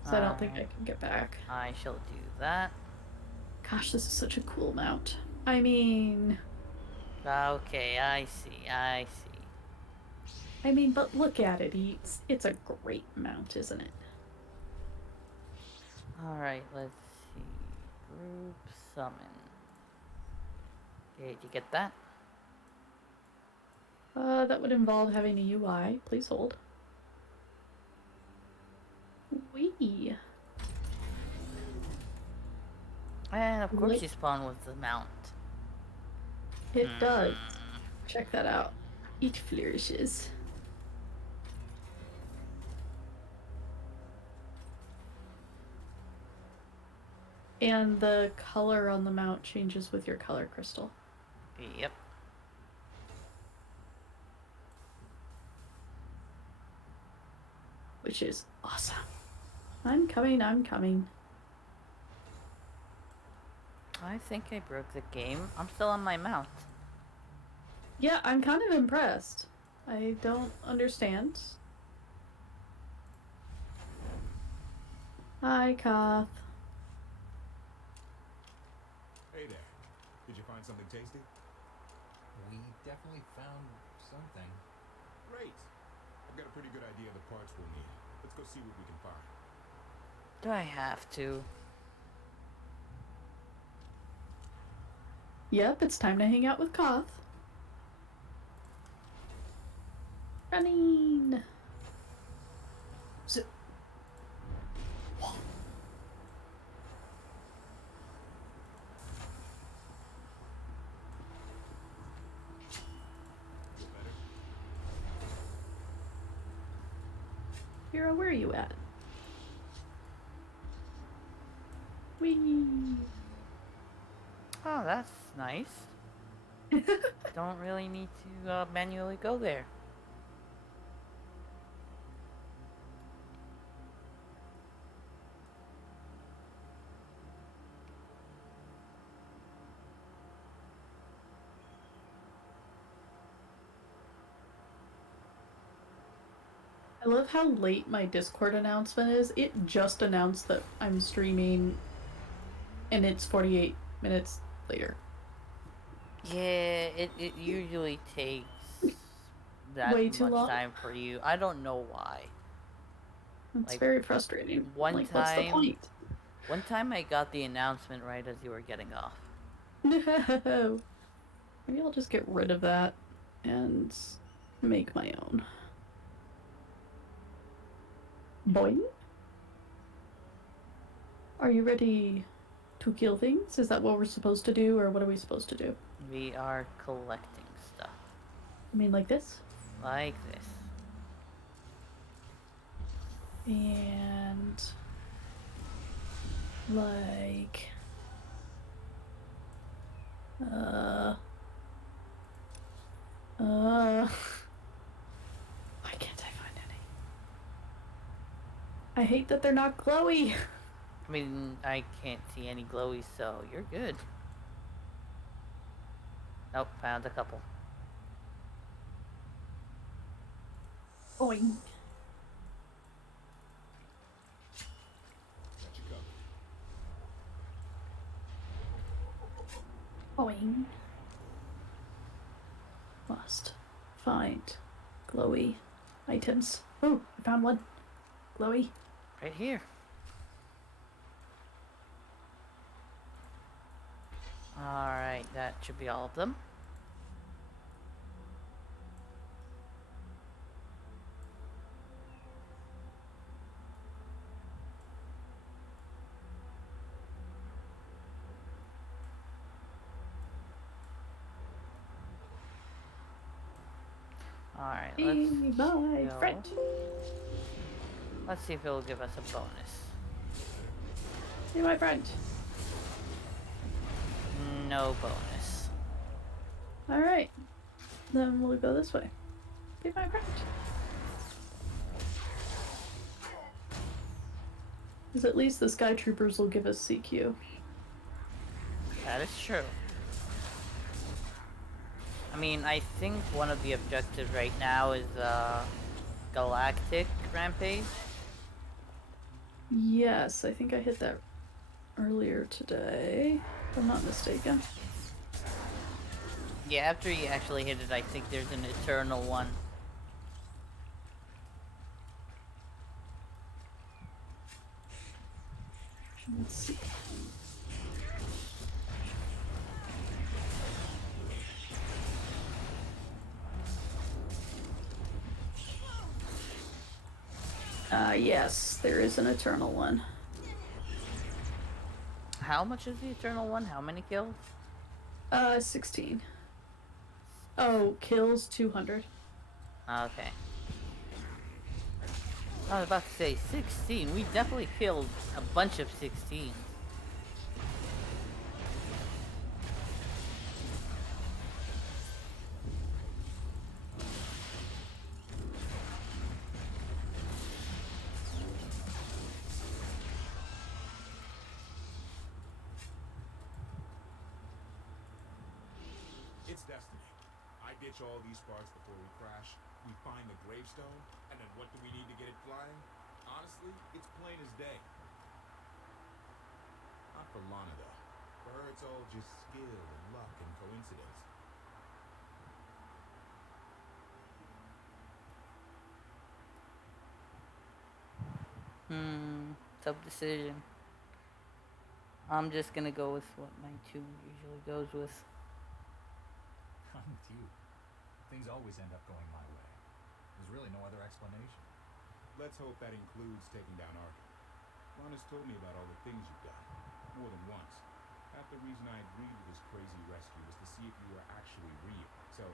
Because I don't think I can get back. I shall do that. Gosh, this is such a cool mount. I mean... Okay, I see. but look at it. It's a great mount, isn't it? Alright, let's see. Group summon. Okay, did you get that? That would involve having a UI. Please hold. Wee. And of course you spawn with the mount. It does. Check that out. It flourishes. And the color on the mount changes with your color crystal. Yep. Which is awesome. I'm coming. I think I broke the game. I'm still on my mount. Yeah, I'm kind of impressed. I don't understand. Hi, Koth. Hey there. Did you find something tasty? We definitely found something. Great. I've got a pretty good idea of the parts we'll need. Let's go see what we can find. Do I have to? Yep, it's time to hang out with Koth. Running! Zip. Feel better? Hero, where are you at? Whee! Oh, that's nice. Don't really need to manually go there. I love how late my Discord announcement is. It just announced that I'm streaming, and it's 48 minutes later. Yeah, it usually takes that Way too much long. time for you. I don't know why. It's Like, very frustrating. one Like, what's the time, point? one time I got the announcement right as you were getting off. No. Maybe I'll just get rid of that and make my own. Boing. Are you ready to kill things? Is that what we're supposed to do, or what are we supposed to do? We are collecting stuff. I mean, like this? Like this. And like why can't I find any? I hate that they're not glowy. I mean, I can't see any glowy, so you're good. Nope, found a couple. Boing. Got you covered. Boing. Must find glowy items. Oh, I found one. Glowy. Right here. Alright, that should be all of them. Alright, Hey, let's my go. friend. Let's see if it'll give us a bonus. Hey, my friend. No bonus. Alright. Then we'll go this way. Be my friend. Because at least the Sky Troopers will give us CQ. That is true. I mean, I think one of the objectives right now is Galactic Rampage. Yes, I think I hit that earlier today, if I'm not mistaken. Yeah, after you actually hit it, I think there's an Eternal one. Let's see. Yes, there is an Eternal one. How much is the Eternal one? How many kills? 16. Oh, kills 200. Okay. I was about to say 16. We definitely killed a bunch of 16s. It's destiny. I ditch all these sparks before we crash. We find the gravestone, and then what do we need to get it flying? Honestly, it's plain as day. Not for Lana, though. For her, it's all just skill and luck and coincidence. Tough decision. I'm just gonna go with what my tune usually goes with. I'm with you. Things always end up going my way. There's really no other explanation. Let's hope that includes taking down Arkham. Lana's told me about all the things you've done. More than once. Half the reason I agreed with this crazy rescue was to see if you were actually real. So,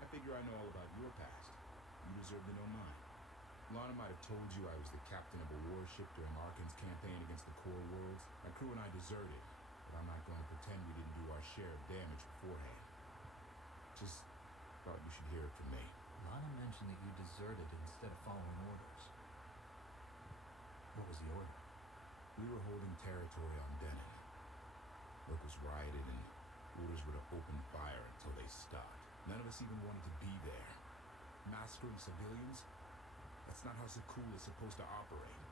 I figure I know all about your past. You deserve to know mine. Lana might have told you I was the captain of a warship during Arkham's campaign against the Core Worlds. My crew and I deserted, but I'm not going to pretend we didn't do our share of damage beforehand. Just thought you should hear it from me. Lana mentioned that you deserted instead of following orders. What was the order? We were holding territory on Denon. Work was rioted and orders were to open fire until they stopped. None of us even wanted to be there. Massacring civilians? That's not how Zakul is supposed to operate.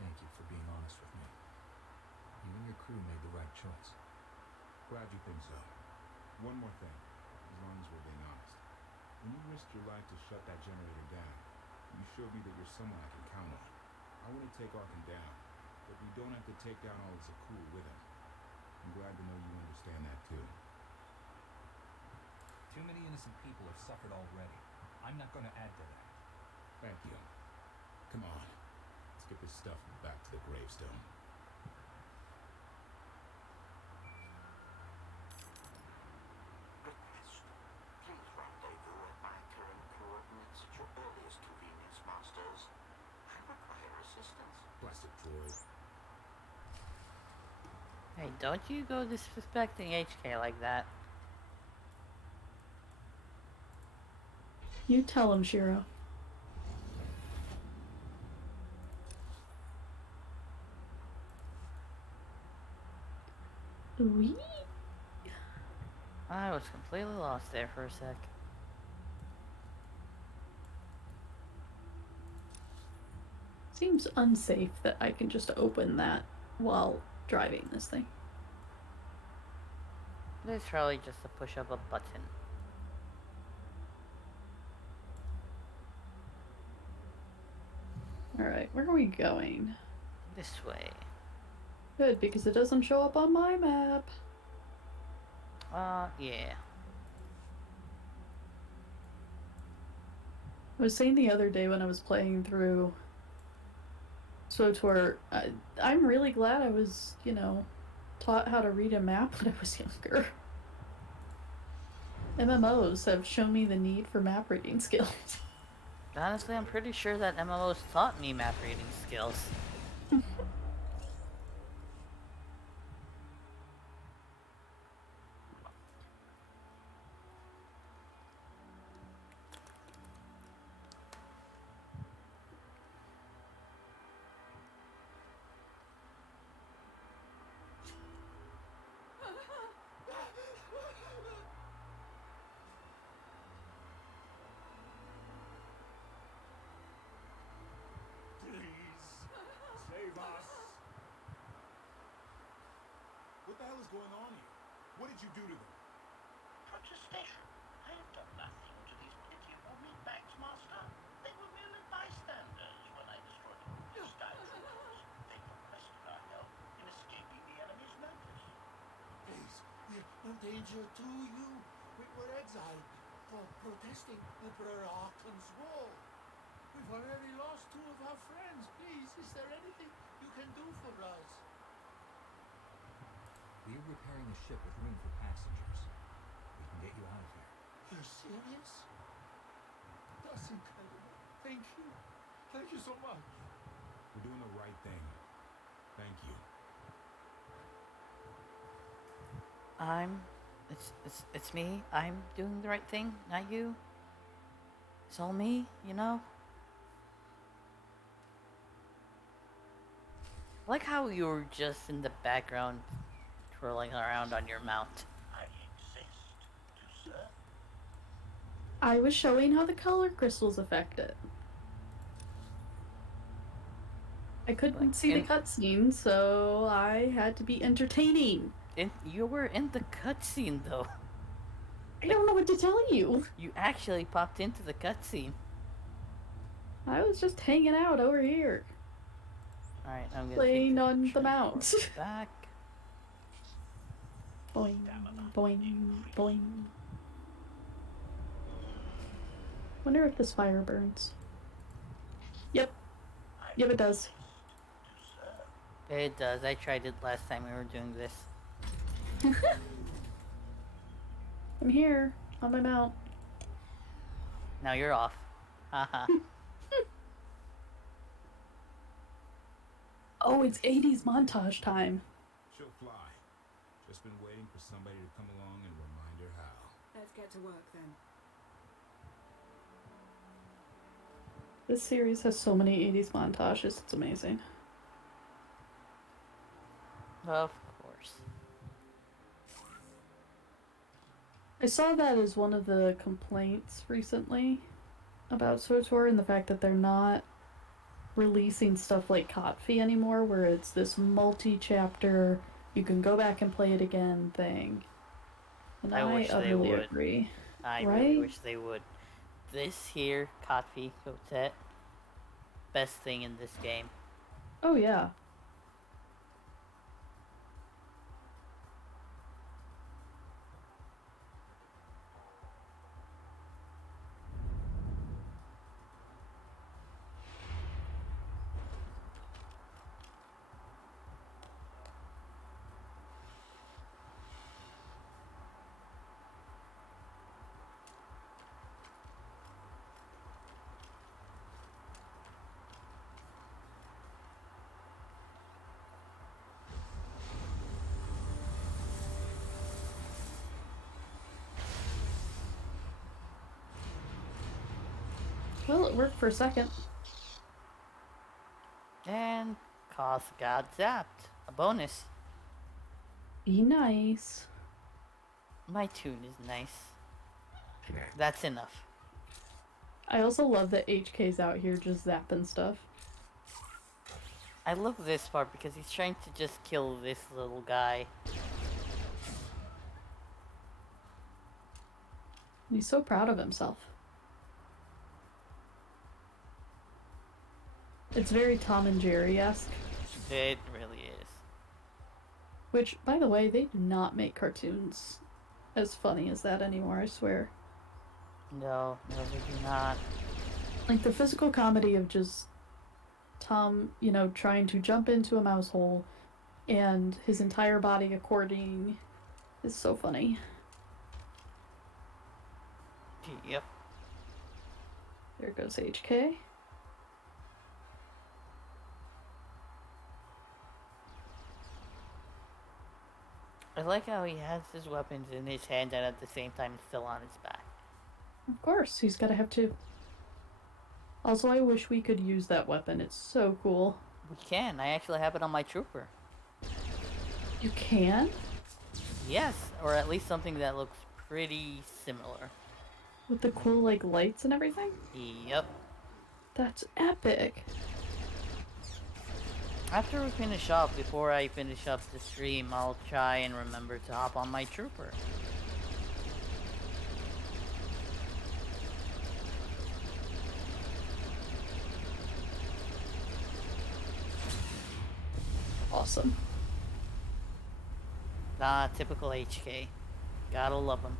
Thank you for being honest with me. You and your crew made the right choice. Glad you think so. One more thing, as long as we're being honest. When you risked your life to shut that generator down, you showed me that you're someone I can count on. I want to take Arkham down, but we don't have to take down all of Zakuul with him. I'm glad to know you understand that too. Too many innocent people have suffered already. I'm not going to add to that. Thank you. Come on, let's get this stuff back to the Gravestone. Request. Please rendezvous at my current coordinates at your earliest convenience, Masters. I require assistance. Plastic droid. Hey, don't you go disrespecting HK like that. You tell him, Shiro. Wee? I was completely lost there for a sec. Seems unsafe that I can just open that while driving this thing. It's probably just a push of a button. Alright, where are we going? This way. Good, because it doesn't show up on my map. Yeah. I was saying the other day when I was playing through SWTOR, I'm really glad I was, taught how to read a map when I was younger. MMOs have shown me the need for map reading skills. Honestly, I'm pretty sure that MMOs taught me map reading skills. Save us! What the hell is going on here? What did you do to them? Protestation. I have done nothing to these pitiable meatbags, Master. They were merely bystanders when I destroyed the group of sky troopers. They requested our help in escaping the enemy's notice. Please, we're in danger too, you. We were exiled for protesting Emperor Arkham's wall. We've already lost 2 of our friends. Please, is there anything you can do for us? We're repairing a ship with room for passengers. We can get you out of here. You're serious? That's incredible. Thank you. Thank you so much. We're doing the right thing. Thank you. It's me. I'm doing the right thing, not you. It's all me, you know? I like how you were just in the background twirling around on your mount. I exist to serve. I was showing how the color crystals affect it. I couldn't see the cutscene, so I had to be entertaining. You were in the cutscene, though. I don't know what to tell you. You actually popped into the cutscene. I was just hanging out over here. Alright, I'm gonna playing on the mount. Back. Boing, boing, boing. Wonder if this fire burns. Yep. Yep, it does. It does. I tried it last time we were doing this. I'm here on my mount. Now you're off. Haha. Oh, it's 80s montage time. She'll fly. Just been waiting for somebody to come along and remind her how. Let's get to work then. This series has so many 80s montages, it's amazing. Of course. I saw that as one of the complaints recently about SWTOR and the fact that they're not releasing stuff like Kotfi anymore, where it's this multi-chapter, you can go back and play it again thing. And I wish they utterly would. agree. I really Right? wish they would. This here, Kotfi Kotet, best thing in this game. Oh, yeah. Well, it worked for a second. And Koth got zapped. A bonus. Be nice. My tune is nice. That's enough. I also love that HK's out here just zapping stuff. I love this part because he's trying to just kill this little guy. He's so proud of himself. It's very Tom and Jerry-esque. It really is. Which, by the way, they do not make cartoons as funny as that anymore, I swear. No, they do not. Like, the physical comedy of just Tom, you know, trying to jump into a mouse hole and his entire body according is so funny. Yep. There goes HK. I like how he has his weapons in his hand and at the same time still on his back. Of course, he's gotta have two. Also, I wish we could use that weapon. It's so cool. We can. I actually have it on my trooper. You can? Yes, or at least something that looks pretty similar. With the cool, like, lights and everything? Yep. That's epic. After we finish up, before I finish up the stream, I'll try and remember to hop on my trooper. Awesome. Ah, typical HK. Gotta love him.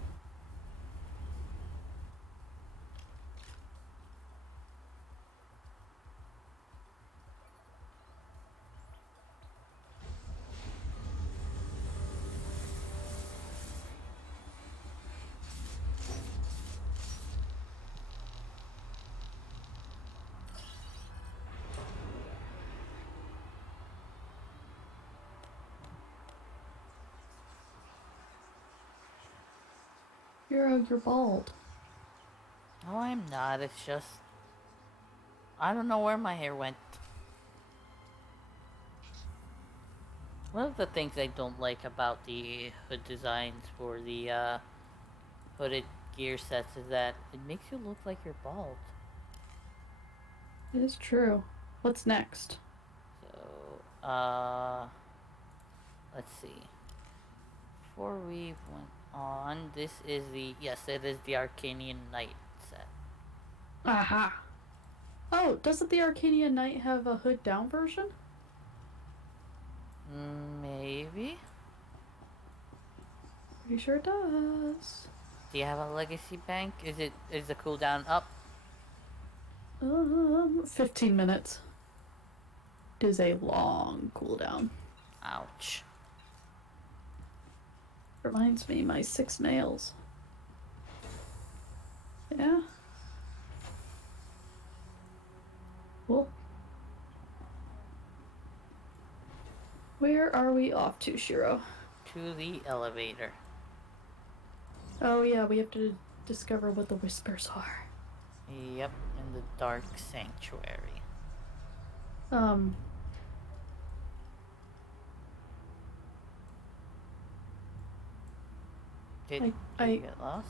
You're bald. No, I'm not. It's just... I don't know where my hair went. One of the things I don't like about the hood designs for the hooded gear sets is that it makes you look like you're bald. It is true. What's next? So, let's see. Before we went on, this is the... Yes, it is the Arcanian Knight set. Aha! Oh, doesn't the Arcania Knight have a hood down version? Maybe? Pretty sure it does. Do you have a legacy bank? Is the cooldown up? 15 minutes. It is a long cooldown. Ouch. Reminds me, my 6 nails. Yeah. Cool. Where are we off to, Shiro? To the elevator. Oh yeah, we have to discover what the whispers are. Yep, in the Dark Sanctuary. Did you get lost?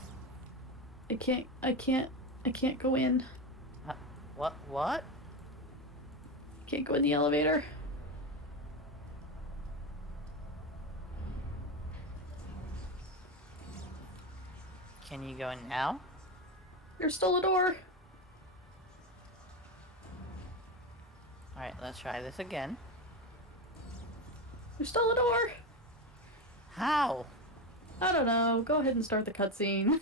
I can't go in. What? Can't go in the elevator. Can you go in now? There's still a door. Alright, let's try this again. There's still a door. How? I don't know. Go ahead and start the cutscene.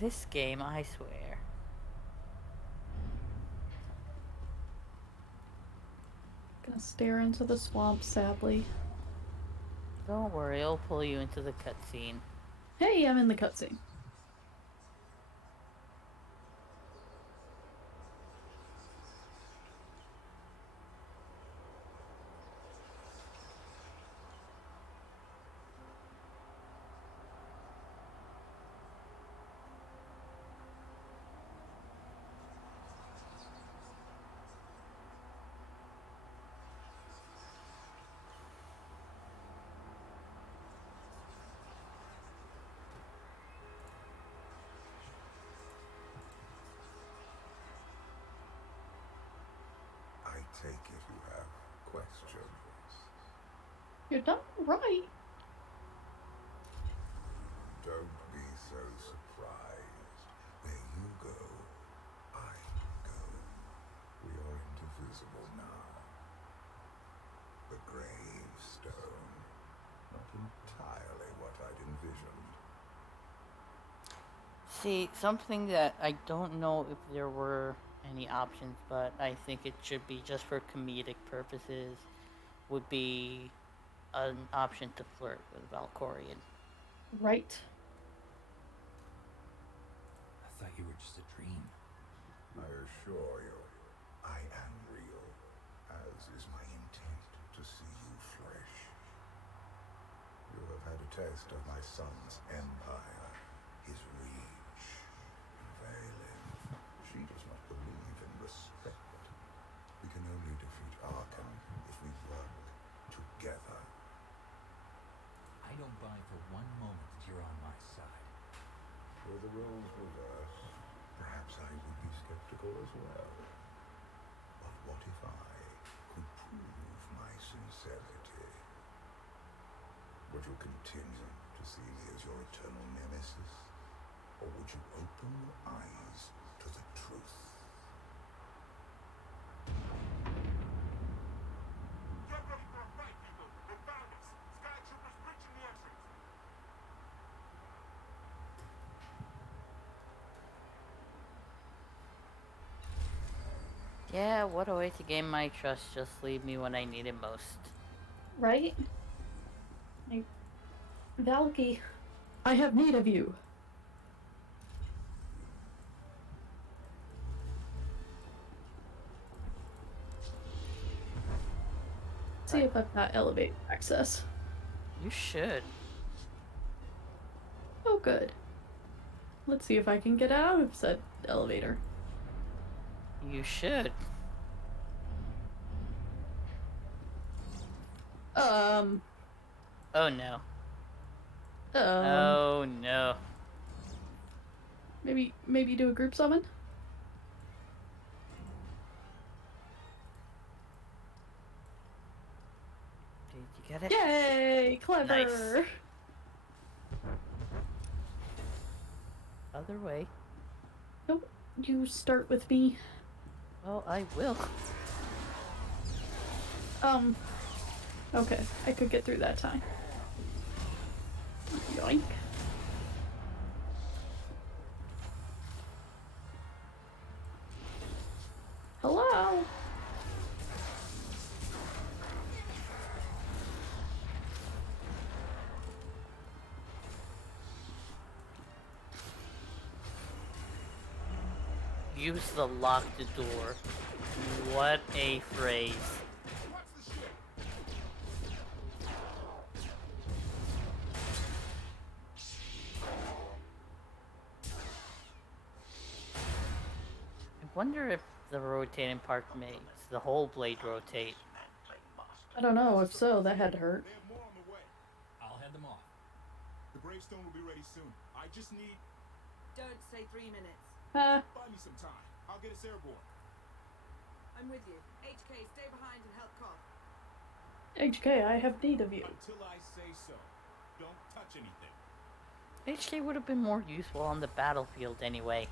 This game, I swear. Gonna stare into the swamp, sadly. Don't worry, I'll pull you into the cutscene. Hey, I'm in the cutscene. I take it you have questions. You're done right. Don't be so surprised. Where you go, I go. We are indivisible now. The Gravestone. Not entirely what I'd envisioned. See, something that I don't know if there were any options, but I think it should be just for comedic purposes, would be an option to flirt with Valkorian. Right. I thought you were just a dream. I assure you, I am real, as is my intent to see you flourish. You have had a taste of my son's empire, his reach, Valen. She does not believe in respect. We can only defeat Arkham if we work together. I don't buy for one moment that you're on my side. Were the roles reversed, perhaps I would be skeptical as well. But what if I could prove my sincerity? Would you continue to see me as your eternal nemesis? Or would you open your eyes to the truth? Get ready for a fight, people! They found us! Sky Troopers breaching the entrance! Yeah, what a way to gain my trust, just leave me when I need it most. Right? Like, Valky, I have need of you. See if I've got elevator access. You should. Oh, good. Let's see if I can get out of said elevator. You should. Oh no. Oh no. Maybe do a group summon? Did you get it? Yay! Clever! Nice. Other way. Nope. You start with me. Well, I will. Okay. I could get through that time. Yoink. Hello? Use the locked door. What a phrase. Watch the ship! I wonder if the rotating part makes the whole blade rotate. I don't know. If so, that had to hurt. They have more on the way. I'll head them off. The Gravestone will be ready soon. I just need... Don't say 3 minutes. Ah, Buy me some time. I'll get us airborne. I'm with you. HK, stay behind and help Koth. HK, I have need of you. Until I say so. Don't touch anything. HK would have been more useful on the battlefield anyway.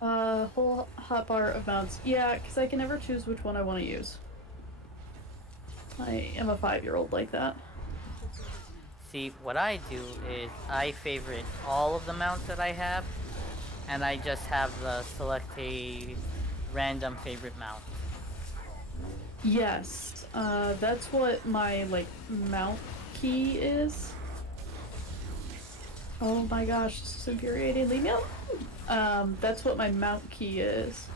Whole hotbar of mounts. Yeah, because I can never choose which one I want to use. I am a 5-year-old like that. See, what I do is I favorite all of the mounts that I have, and I just have the select a random favorite mount. Yes, that's what my, like, mount key is. Oh my gosh, this is infuriating. Leave me alone! That's what my mount key is.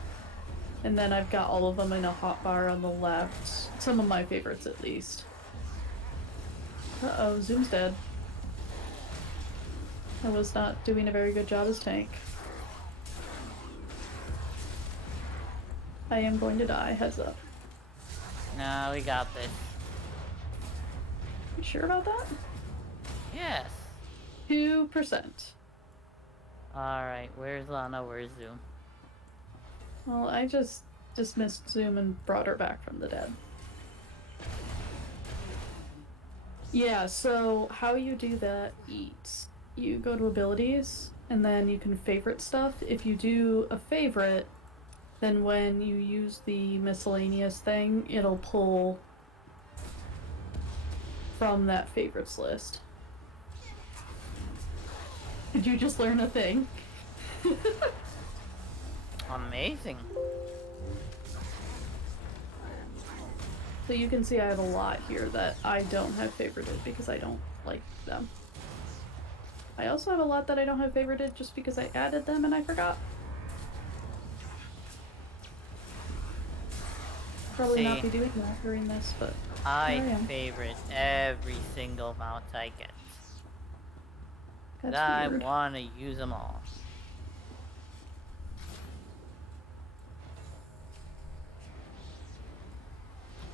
And then I've got all of them in a hotbar on the left. Some of my favorites, at least. Uh-oh, Zoom's dead. I was not doing a very good job as tank. I am going to die, heads up. No, we got this. You sure about that? Yes. 2%. Alright, where's Lana? Where's Zoom? Well, I just dismissed Zoom and brought her back from the dead. Yeah, so how you do that is you go to abilities and then you can favorite stuff. If you do a favorite, then when you use the miscellaneous thing, it'll pull from that favorites list. Did you just learn a thing? Amazing. So you can see I have a lot here that I don't have favorited because I don't like them. I also have a lot that I don't have favorited just because I added them and I forgot. Probably not be doing that during this, but I favorite every single mount I get. That's I weird. want to use them all.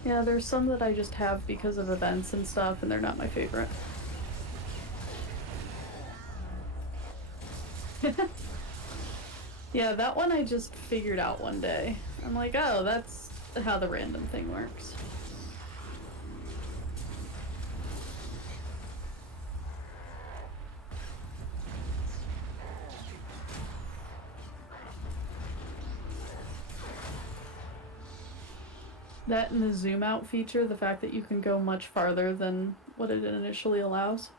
Yeah, there's some that I just have because of events and stuff, and they're not my favorite. Yeah, that one I just figured out one day. I'm like, oh, that's how the random thing works. That and the zoom out feature, the fact that you can go much farther than what it initially allows.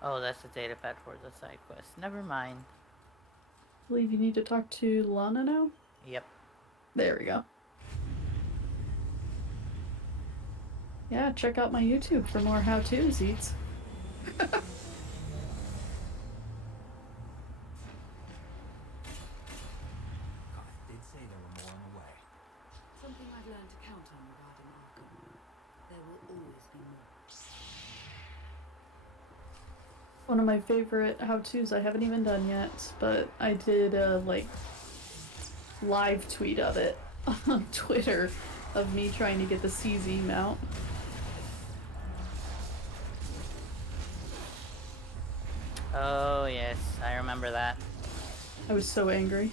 Oh, that's the data pad for the side quest. Never mind. I believe you need to talk to Lana now? Yep. There we go. Yeah, check out my YouTube for more how-tos, Eats. Did say there were more on the way. Something I've learned to count on regarding Arkham. There will always be more. One of my favorite how-tos I haven't even done yet, but I did a, like, live tweet of it on Twitter of me trying to get the CZ mount. Oh, yes. I remember that. I was so angry.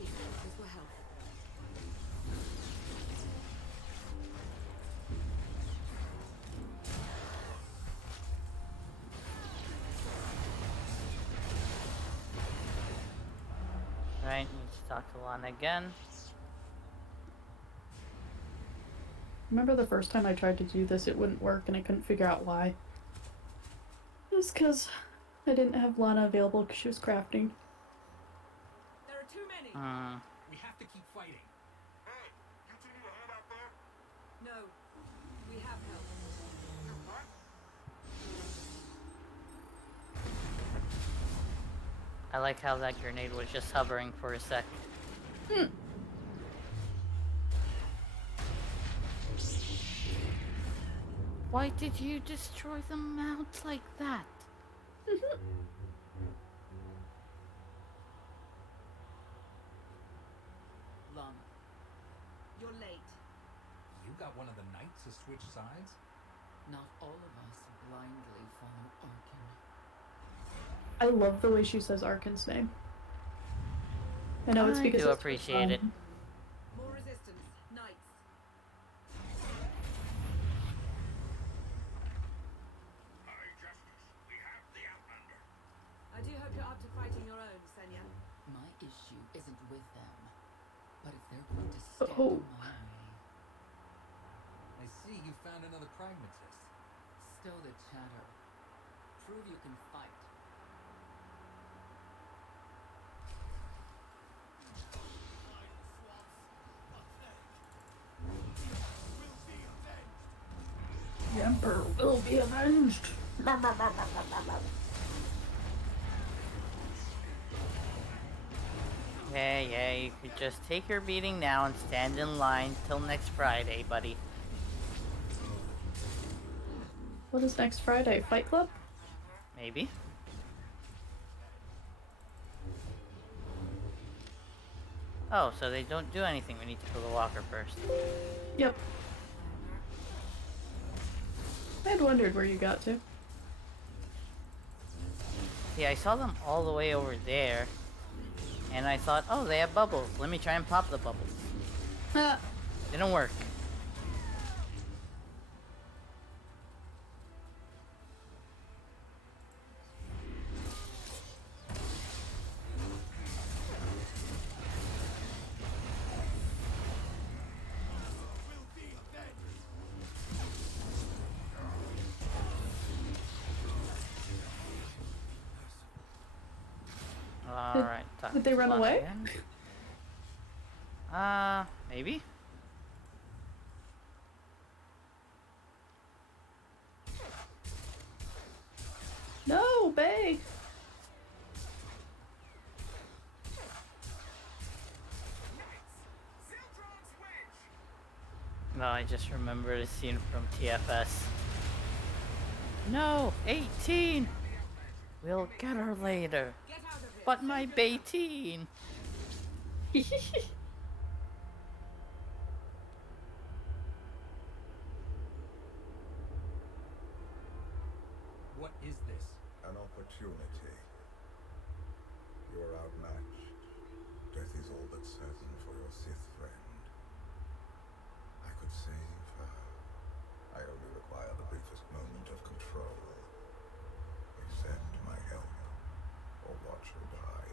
Defenses were helpful. Right, need to talk to Lana again. Remember the first time I tried to do this, it wouldn't work and I couldn't figure out why. It was because I didn't have Lana available because she was crafting. There are too many. We have to keep fighting. Hey, you two need a hand out there? No, we have help. What? I like how that grenade was just hovering for a sec. Why did you destroy the mount like that? Lana, you're late. You got one of the knights to switch sides? Not all of us blindly follow Arkin. I love the way she says Arkin's name. I know it's because I do it's appreciate it. More resistance, knights. with them. But if they're going to stand Oh. in my way, I see you found another pragmatist. stow the chatter. Prove you can fight. The Emperor will be avenged. Yeah, you could just take your beating now and stand in line till next Friday, buddy. What is next Friday? Fight Club? Maybe. Oh, so they don't do anything. We need to kill the walker first. Yep. I had wondered where you got to. See, I saw them all the way over there. And I thought, oh, they have bubbles. Let me try and pop the bubbles. Ah. Didn't work. Alright, Did they run away? Maybe? No, Bay! No, I just remembered a scene from TFS. No, 18! We'll get her later. Get out of here. But my Bayteen! What is this? An opportunity. You're outmatched. Death is all but certain for your Sith friend. I could save her. I only require the briefest moment of control. Accept my help, or watch her die.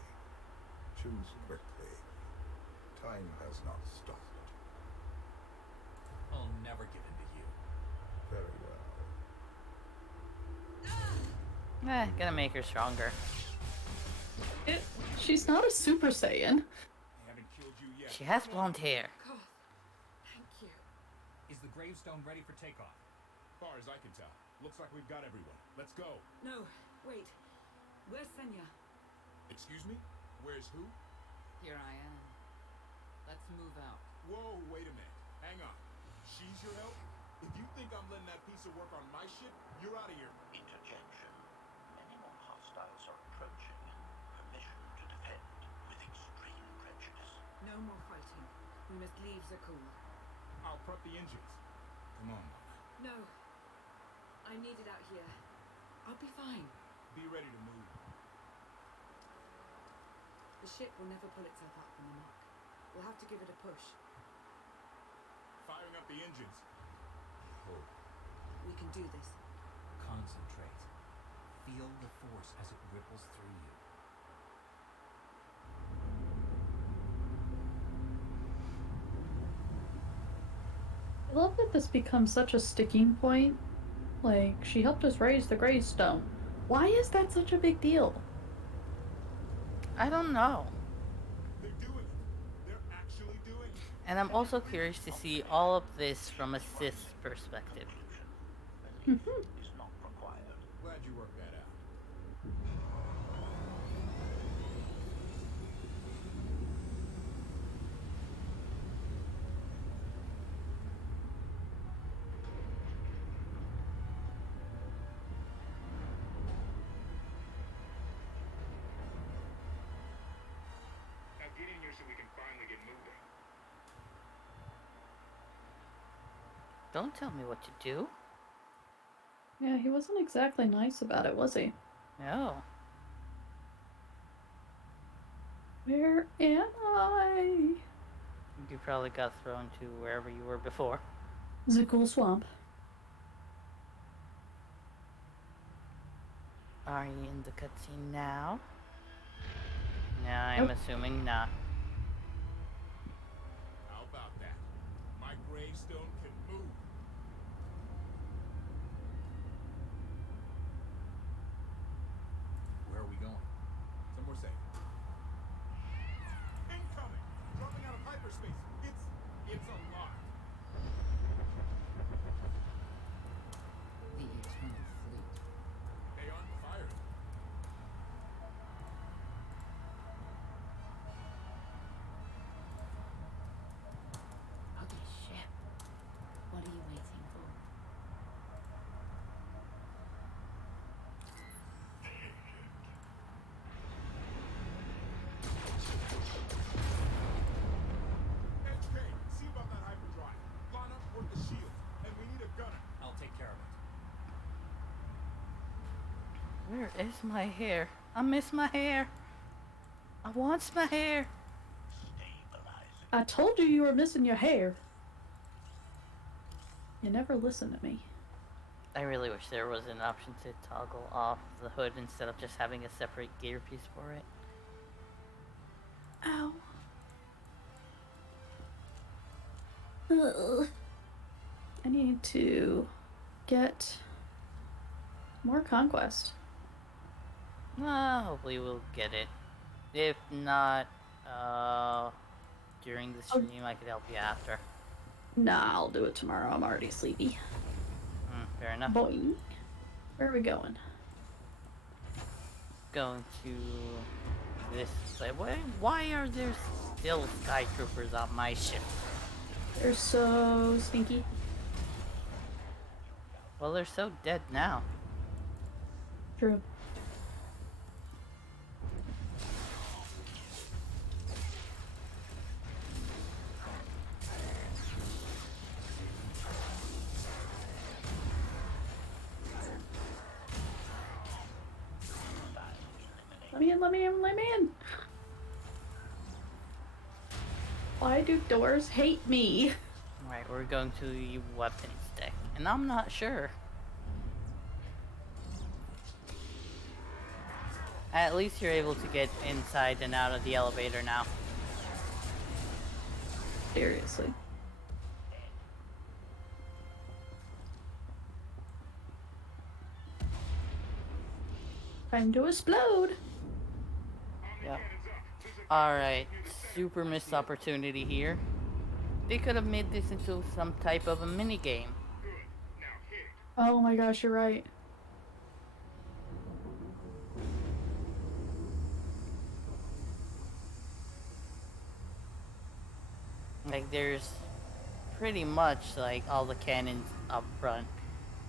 Choose quickly. Time has not stopped. I'll never give in to you. Very well. Gonna make her stronger. She's not a Super Saiyan. They haven't killed you yet. She has blonde hair. God, thank you. Is the gravestone ready for takeoff? Far as I can tell, looks like we've got everyone. Let's go. No, wait. Where's Senya? Excuse me? Where's who? Here I am. Let's move out. Whoa, wait a minute. Hang on. She's your help? If you think I'm letting that piece of work on my ship, you're out of here. Interjection. Many more hostiles are approaching. Permission to defend with extreme prejudice. No more fighting. We must leave Zakul. I'll prep the engines. Come on, Mama. No. I need it out here. I'll be fine. Be ready to move. The ship will never pull itself up from the knock. We'll have to give it a push. Firing up the engines. Hope. We can do this. Concentrate. Feel the force as it ripples through you. I love that this becomes such a sticking point. Like, she helped us raise the Gravestone. Why is that such a big deal? I don't know. They're doing it. They're actually doing it. And I'm also curious to see all of this from a Sith perspective. Belief is not required. Glad you worked that out. Now get in here so we can finally get moving. Don't tell me what to do. Yeah, he wasn't exactly nice about it, was he? No. Where am I? You probably got thrown to wherever you were before. Zakul Swamp. Are you in the cutscene now? No, I'm Nope. assuming not. Gravestone can move. Where are we going? Somewhere safe. Incoming! Dropping out of hyperspace. It's unlocked. The Eternal Fleet. They aren't firing. Ugly ship. What are you waiting for? SK, see about that hyperdrive. Line up toward the shield, and we need a gunner. I'll take care of it. Where is my hair? I miss my hair. I want my hair. Stabilizing. I told you you were missing your hair. You never listen to me. I really wish there was an option to toggle off the hood instead of just having a separate gear piece for it. Ow. Ugh. I need to get more conquest. Hopefully we'll get it. If not, during the stream, I could help you after. Nah, I'll do it tomorrow. I'm already sleepy. Fair enough. Boing. Where are we going? Going to this place. Why are there still sky troopers on my ship? They're so stinky. Well, they're so dead now. True. Let me in. Why do doors hate me? Right, we're going to the weapons deck, and I'm not sure. At least you're able to get inside and out of the elevator now. Seriously. Time to explode. Yep. Alright, super missed opportunity here. They could have made this into some type of a mini game. Oh my gosh, you're right. Like, there's pretty much like all the cannons up front.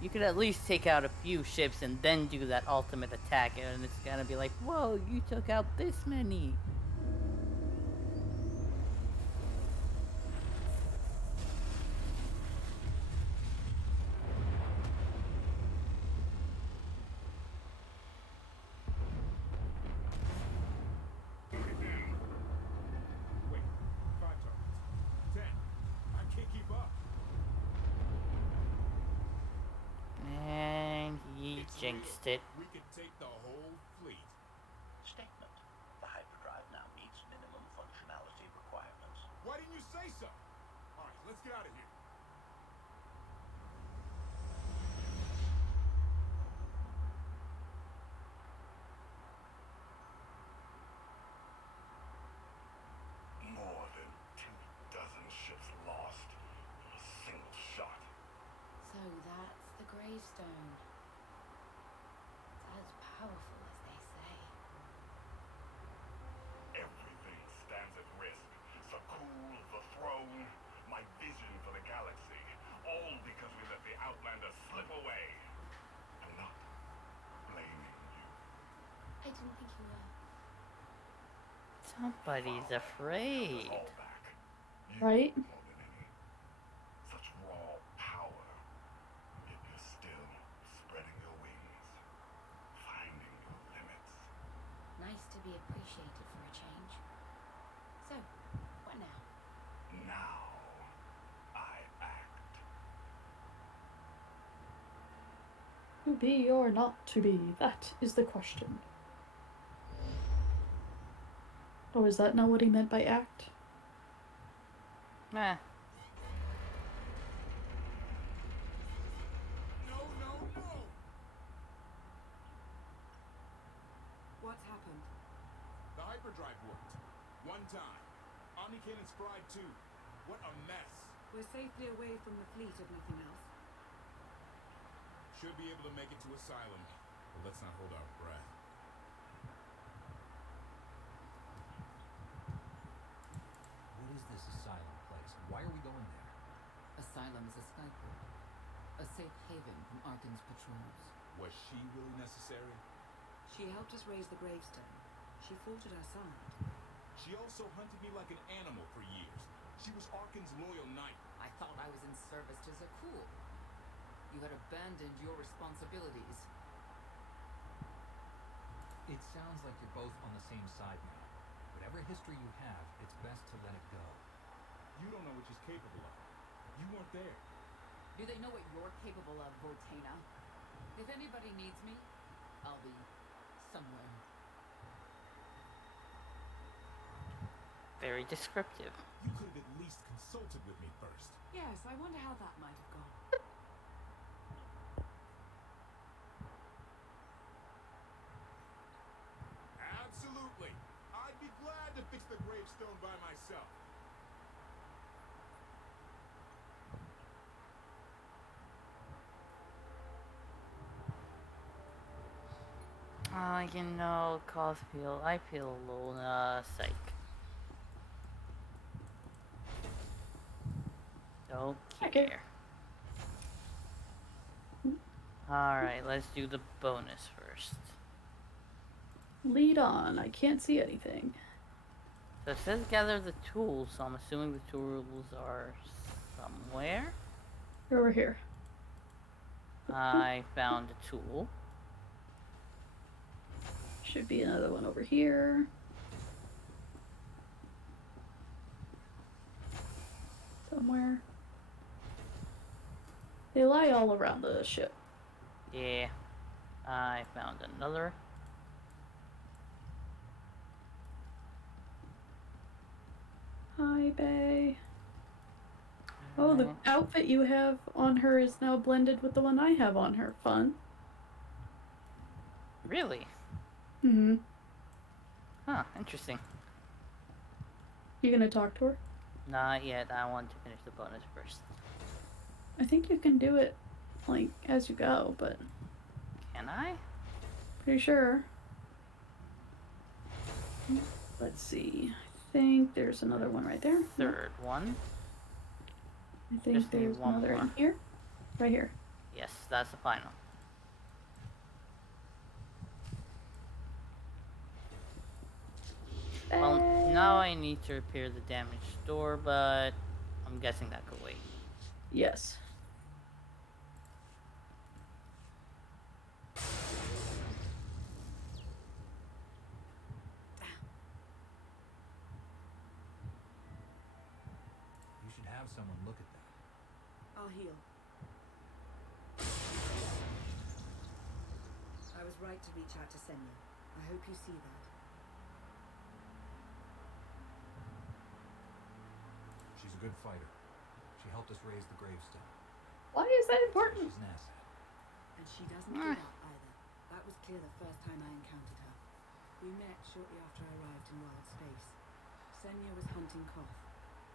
You could at least take out a few ships and then do that ultimate attack, and it's gonna be like, whoa, you took out this many. Wait, 5 targets. 10. I can't keep up. And he jinxed it. We could take the whole fleet. Statement. The hyperdrive now meets minimum functionality requirements. Why didn't you say so? All right, let's get out of here. More than 24 ships lost in a single shot. So that's the Gravestone. It's as powerful as they say. Everything stands at risk. Sakul, the throne, my vision for the galaxy. All because we let the Outlanders slip away. I'm not blaming you. I didn't think you were. Somebody's afraid. All back. You Right? more than any. Such raw power. Yet you're still spreading your wings. Finding your limits. Nice to be appreciated for a change. So, what now? Now, I act. To be or not to be? That is the question. Oh, is that not what he meant by act? Meh. hyperdrive worked. One time. Omni Cannon's fried too. What a mess. We're safely away from the fleet, if nothing else. Should be able to make it to Asylum, but let's not hold our breath. What is this asylum place? Why are we going there? Asylum is a skyport. A safe haven from Arkan's patrols. Was she really necessary? She helped us raise the Gravestone. She fought at our side. She also hunted me like an animal for years. She was Arkan's loyal knight. I thought I was in service to Zakul. You had abandoned your responsibilities. It sounds like you're both on the same side now. Whatever history you have, it's best to let it go. You don't know what she's capable of. You weren't there. Do they know what you're capable of, Vortana? If anybody needs me, I'll be somewhere. Very descriptive. You could have at least consulted with me first. Yes, I wonder how that might have gone. Absolutely. I'd be glad to fix the gravestone by myself. You know, Caulfield, I feel a little, psych. Don't Okay. care. Alright, let's do the bonus first. Lead on. I can't see anything. So it says gather the tools, so I'm assuming the tools are somewhere. They're over here. I found a tool. Should be another one over here. Somewhere. They lie all around the ship. Yeah. I found another. Hi, Bay. Oh, the Alright. outfit you have on her is now blended with the one I have on her. Fun. Really? Mm-hmm. Huh, interesting. You gonna talk to her? Not yet. I want to finish the bonus first. I think you can do it, like, as you go, but Can I? pretty sure. Let's see. I think there's another one right there. Third one. I think Just need there's one another more. in here. Right here. Yes, that's the final. Well, now I need to repair the damaged door, but I'm guessing that could wait. Yes. You should have someone look at that. I'll heal. I was right to reach out to Senya. I hope you see that. She's a good fighter. She helped us raise the gravestone. Why is that important? She's an asset. And she doesn't give up either. That was clear the first time I encountered her. We met shortly after I arrived in wild space. Senya was hunting Koth.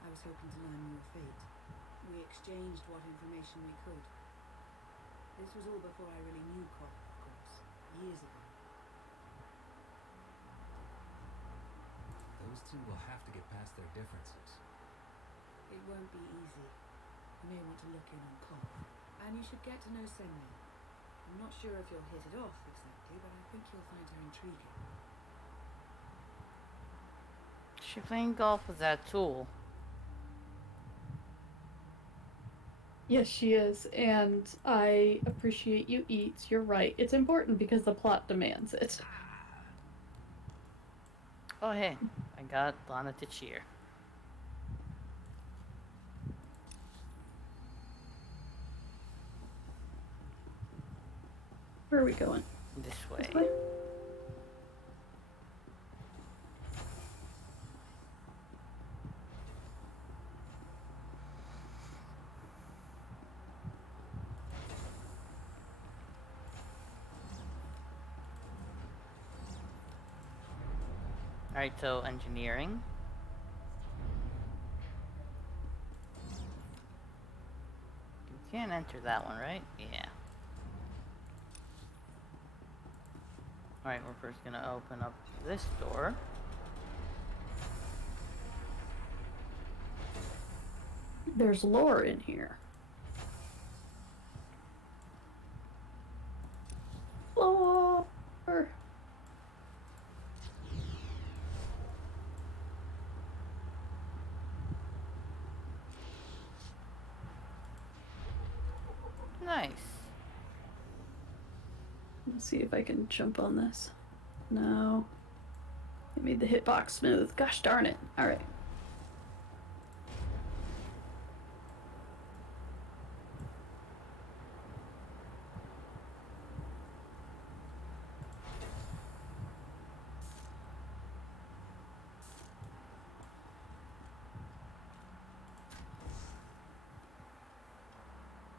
I was hoping to learn your fate. We exchanged what information we could. This was all before I really knew Koth, of course. Years ago. Those two will have to get past their differences. It won't be easy. You may want to look in on Koth. And you should get to know Senya. I'm not sure if you'll hit it off exactly, but I think you'll find her intriguing. She playing golf with that tool. Yes, she is, and I appreciate you eat. You're right. It's important because the plot demands it. Oh hey, I got Lana to cheer. Where are we going? This This way. way? Alright, so engineering. You can't enter that one, right? Yeah. Alright, we're first gonna open up this door. There's lore in here. Lore. Nice. Let's see if I can jump on this. No. It made the hitbox smooth. Gosh darn it. Alright.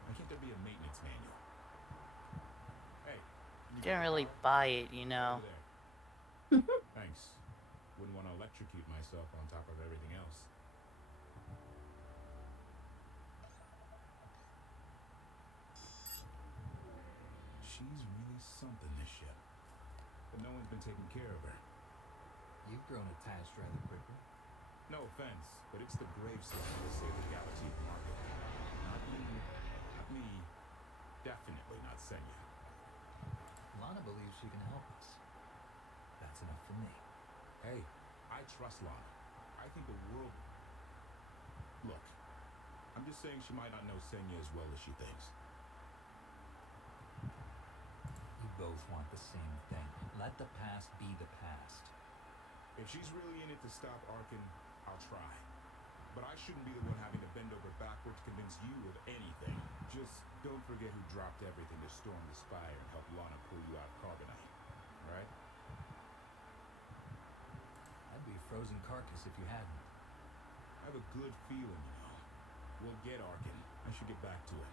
Why can't there be a maintenance manual? Hey. Didn't really buy it, you know. Over there. Thanks. Wouldn't want to electrocute myself on top of everything else. She's really something, this ship. But no one's been taking care of her. You've grown attached rather quickly. No offense, but it's the Gravestone that saved the galaxy from Arkham. Not you, not me. Definitely not Senya. Lana believes she can help us. That's enough for me. Hey, I trust Lana. I think the world... Look, I'm just saying she might not know Senya as well as she thinks. You both want the same thing. Let the past be the past. If she's really in it to stop Arkin, I'll try. But I shouldn't be the one having to bend over backward to convince you of anything. Just don't forget who dropped everything to storm the spire and help Lana pull you out of Carbonite. Right? I'd be a frozen carcass if you hadn't. I have a good feeling, you know. We'll get Arkin. I should get back to it.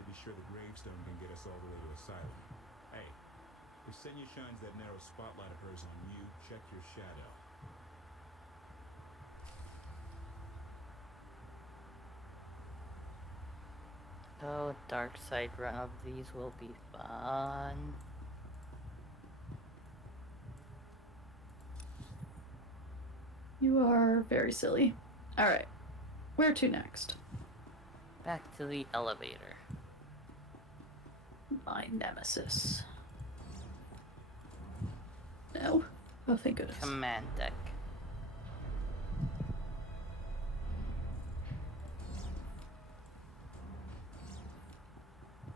To be sure the Gravestone can get us all the way to Asylum. Hey, if Senya shines that narrow spotlight of hers on you, check your shadow. Oh, dark side run of these will be fun. You are very silly. Alright. Where to next? Back to the elevator. My nemesis. No? Oh, thank goodness. Command deck.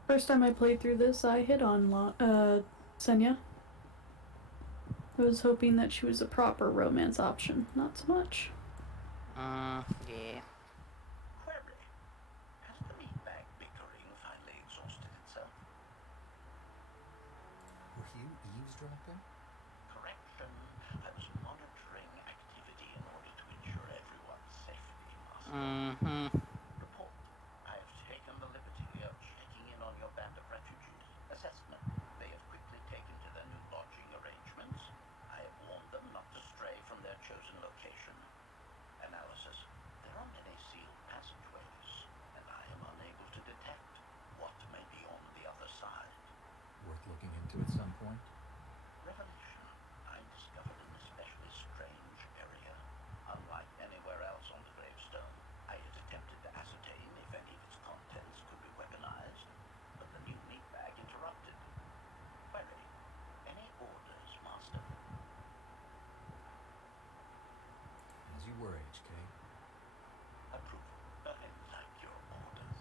First time I played through this, I hit on Senya. I was hoping that she was a proper romance option. Not so much. Yeah. Query. Has the meatbag bickering finally exhausted itself? Were you eavesdropping? Correction. I was monitoring activity in order to ensure everyone's safety, Master. Report. I have taken the liberty of checking in on your band of refugees. Assessment. They have quickly taken to their new lodging arrangements. I have warned them not to stray from their chosen location. Analysis. There are many sealed passageways, and I am unable to detect what may be on the other side. Worth looking into at some point? Revelation. I discovered an especially strange area. Unlike anywhere else on the Gravestone, I had attempted to ascertain if any of its contents could be weaponized, but the new meatbag interrupted. Query. Any orders, Master? As you were, HK. Approval. I like your orders.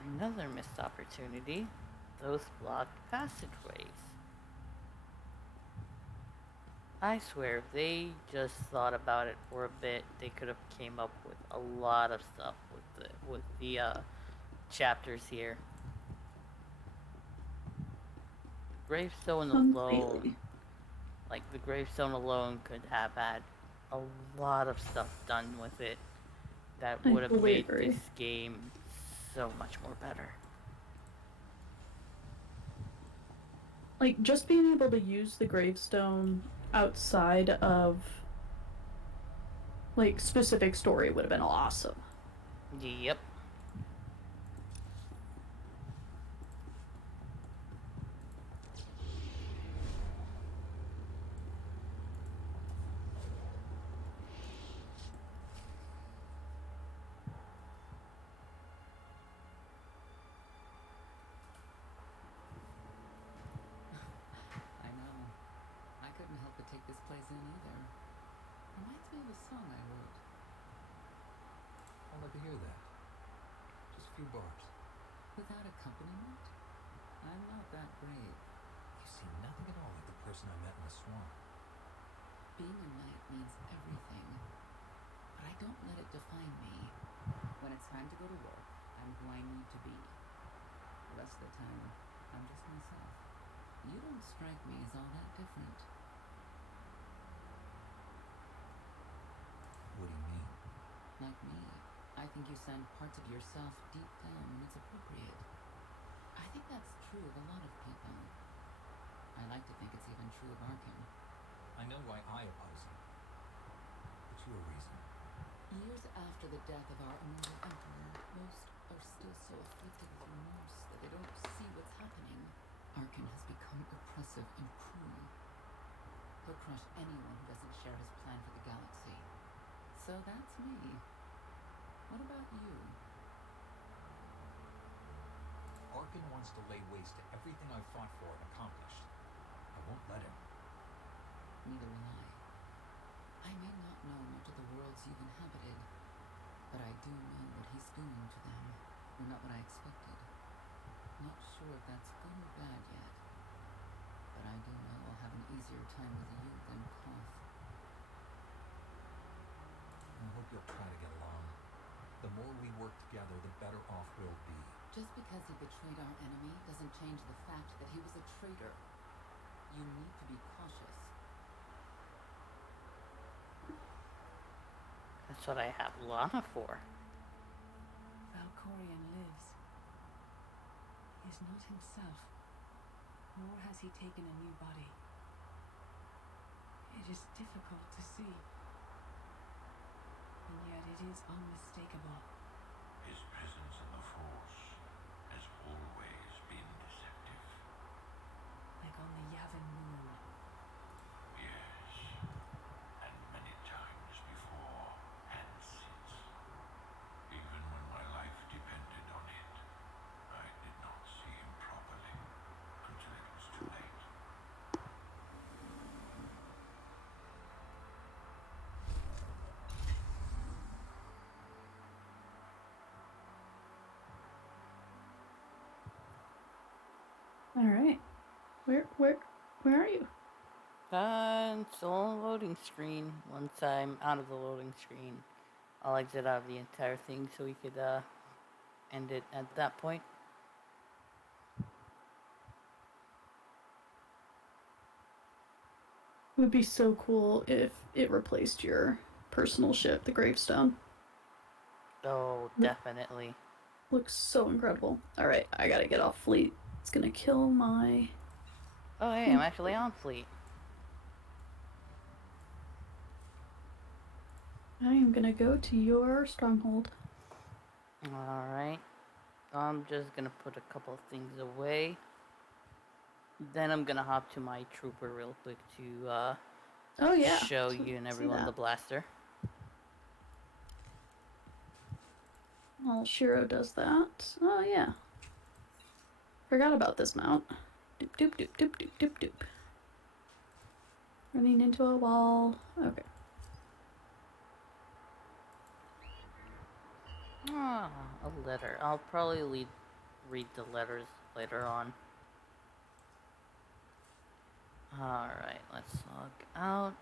Another missed opportunity. Those blocked passageways. I swear, if they just thought about it for a bit, they could have came up with a lot of stuff with the chapters here. Gravestone alone, like the Gravestone alone, could have had a lot of stuff done with it that would have made this game so much more better. like just being able to use the gravestone outside of like specific story would have been awesome. Yep. I know. I couldn't help but take this place in either. Reminds me of a song I wrote. I'll let you hear that. Just a few bars. Without accompaniment, I'm not that brave. You seem nothing at all like the person I met in the swamp. Being a knight means everything, but I don't let it define me. When it's time to go to work, I'm who I need to be. The rest of the time, I'm just myself. You don't strike me as all that different. What do you mean? Like me, I think you send parts of yourself deep down when it's appropriate. I think that's true of a lot of people. I like to think it's even true of Arkin. I know why I oppose him. But you a reason. Years after the death of our immortal emperor, most are still so afflicted with remorse that they don't see what's happening. Arkin has become oppressive and cruel. He'll crush anyone who doesn't share his plan for the galaxy. So that's me. What about you? Arkin wants to lay waste to everything I've fought for and accomplished. I won't let him. Neither will I. I may not know much of the worlds you've inhabited, but I do know what he's doing to them. Or not what I expected. Not sure if that's good or bad yet, but I do know I'll have an easier time with you than Koth. I hope you'll try to get along. The more we work together, the better off we'll be. Just because he betrayed our enemy doesn't change the fact that he was a traitor. You need to be cautious. That's what I have Lana for. Valkorion lives. He is not himself, nor has he taken a new body. It is difficult to see, and yet it is unmistakable. His presence in the Force has always been deceptive. Like on the Yavin moon. Yes, and many times before and since. Even when my life depended on it, I did not see him properly until it was too late. All right. Where are you? Still on the loading screen. Once I'm out of the loading screen, I'll exit out of the entire thing so we could end it at that point. It would be so cool if it replaced your personal ship, the Gravestone. Oh, definitely. Looks so incredible. All right, I gotta get off fleet. It's gonna kill my. Oh, hey, I'm actually on fleet. I am gonna go to your stronghold. Alright. I'm just gonna put a couple of things away. Then I'm gonna hop to my trooper real quick to Oh yeah. show you and everyone the blaster. Well, Shiro does that. Oh yeah. Forgot about this mount. Doop doop doop doop doop doop doop. Running into a wall. Okay. Ah, a letter. I'll probably read the letters later on. Alright, let's log out.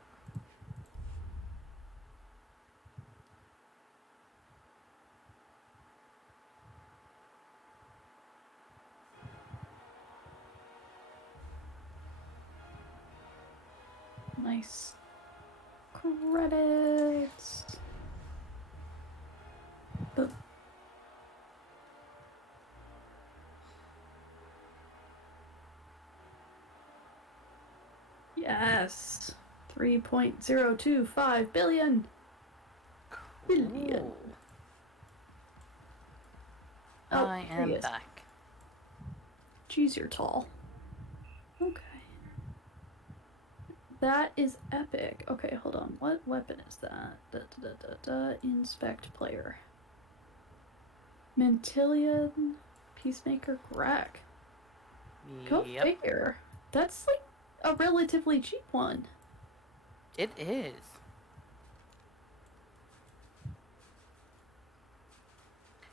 Nice. Credits. Boop. Yes. 3.025 billion. Billion. Cool. Oh, I here he am is. back. Jeez, you're tall. Okay. That is epic. Okay, hold on. What weapon is that? Inspect player. Mantillion, Peacemaker, Greg. Go Yep, figure. That's like a relatively cheap one. it is.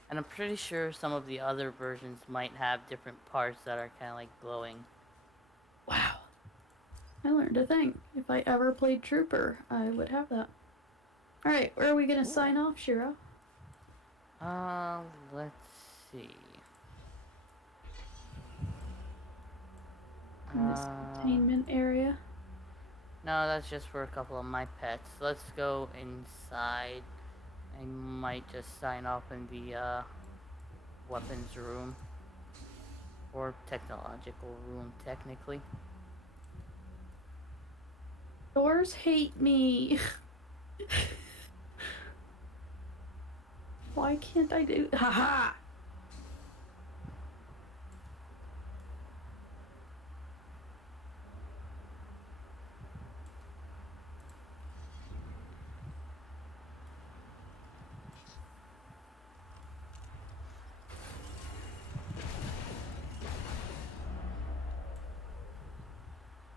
And I'm pretty sure some of the other versions might have different parts that are kind of like glowing. Wow. I learned a thing. If I ever played Trooper, I would have that. Alright, where are we gonna sign off, Shiro? Let's see. In this containment area. No, that's just for a couple of my pets. Let's go inside. I might just sign off in the weapons room. Or technological room, technically. Doors hate me. Why can't I do? Haha!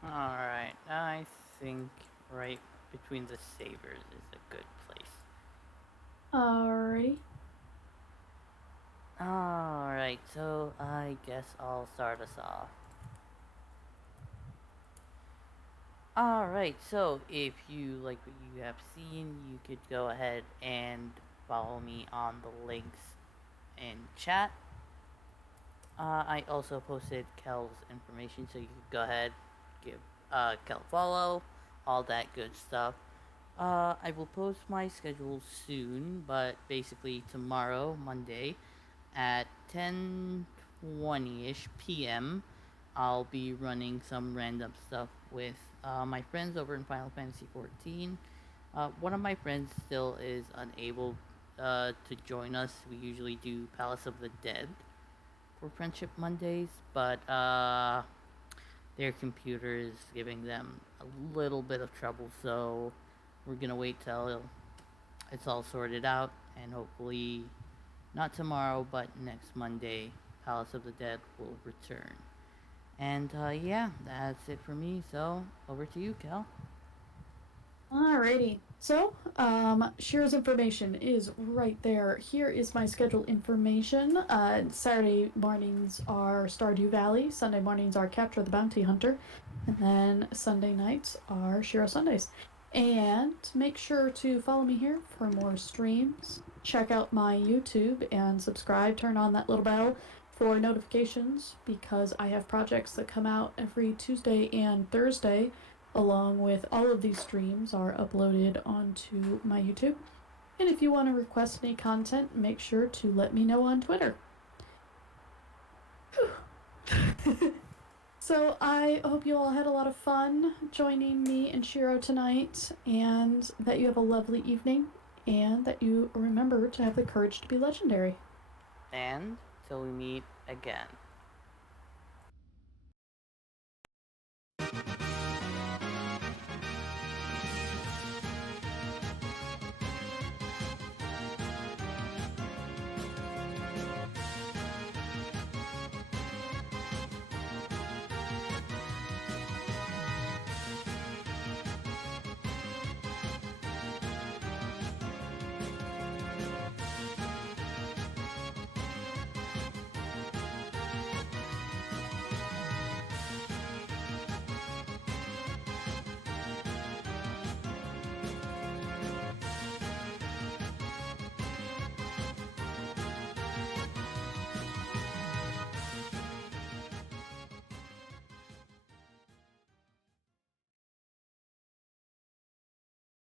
Alright, I think right between the sabers is a good place. Alrighty. Alright, so I guess I'll start us off. Alright, so if you like what you have seen, you could go ahead and follow me on the links in chat. I also posted Kel's information, so you could go ahead, give Kel a follow, all that good stuff. I will post my schedule soon, but basically tomorrow, Monday, at 10:20ish p.m., I'll be running some random stuff with my friends over in Final Fantasy XIV. One of my friends still is unable to join us. We usually do Palace of the Dead for Friendship Mondays, but their computer is giving them a little bit of trouble, so we're gonna wait till it's all sorted out, and hopefully not tomorrow, but next Monday, Palace of the Dead will return. And yeah, that's it for me. So over to you, Kel. Alrighty. So, Shiro's information is right there. Here is my schedule information. Saturday mornings are Stardew Valley. Sunday mornings are Capture the Bounty Hunter. And then Sunday nights are Shiro Sundays. And make sure to follow me here for more streams. Check out my YouTube and subscribe. Turn on that little bell for notifications because I have projects that come out every Tuesday and Thursday, along with all of these streams are uploaded onto my YouTube. And if you want to request any content, make sure to let me know on Twitter. So I hope you all had a lot of fun joining me and Shiro tonight, and that you have a lovely evening, and that you remember to have the courage to be legendary. And till we meet again.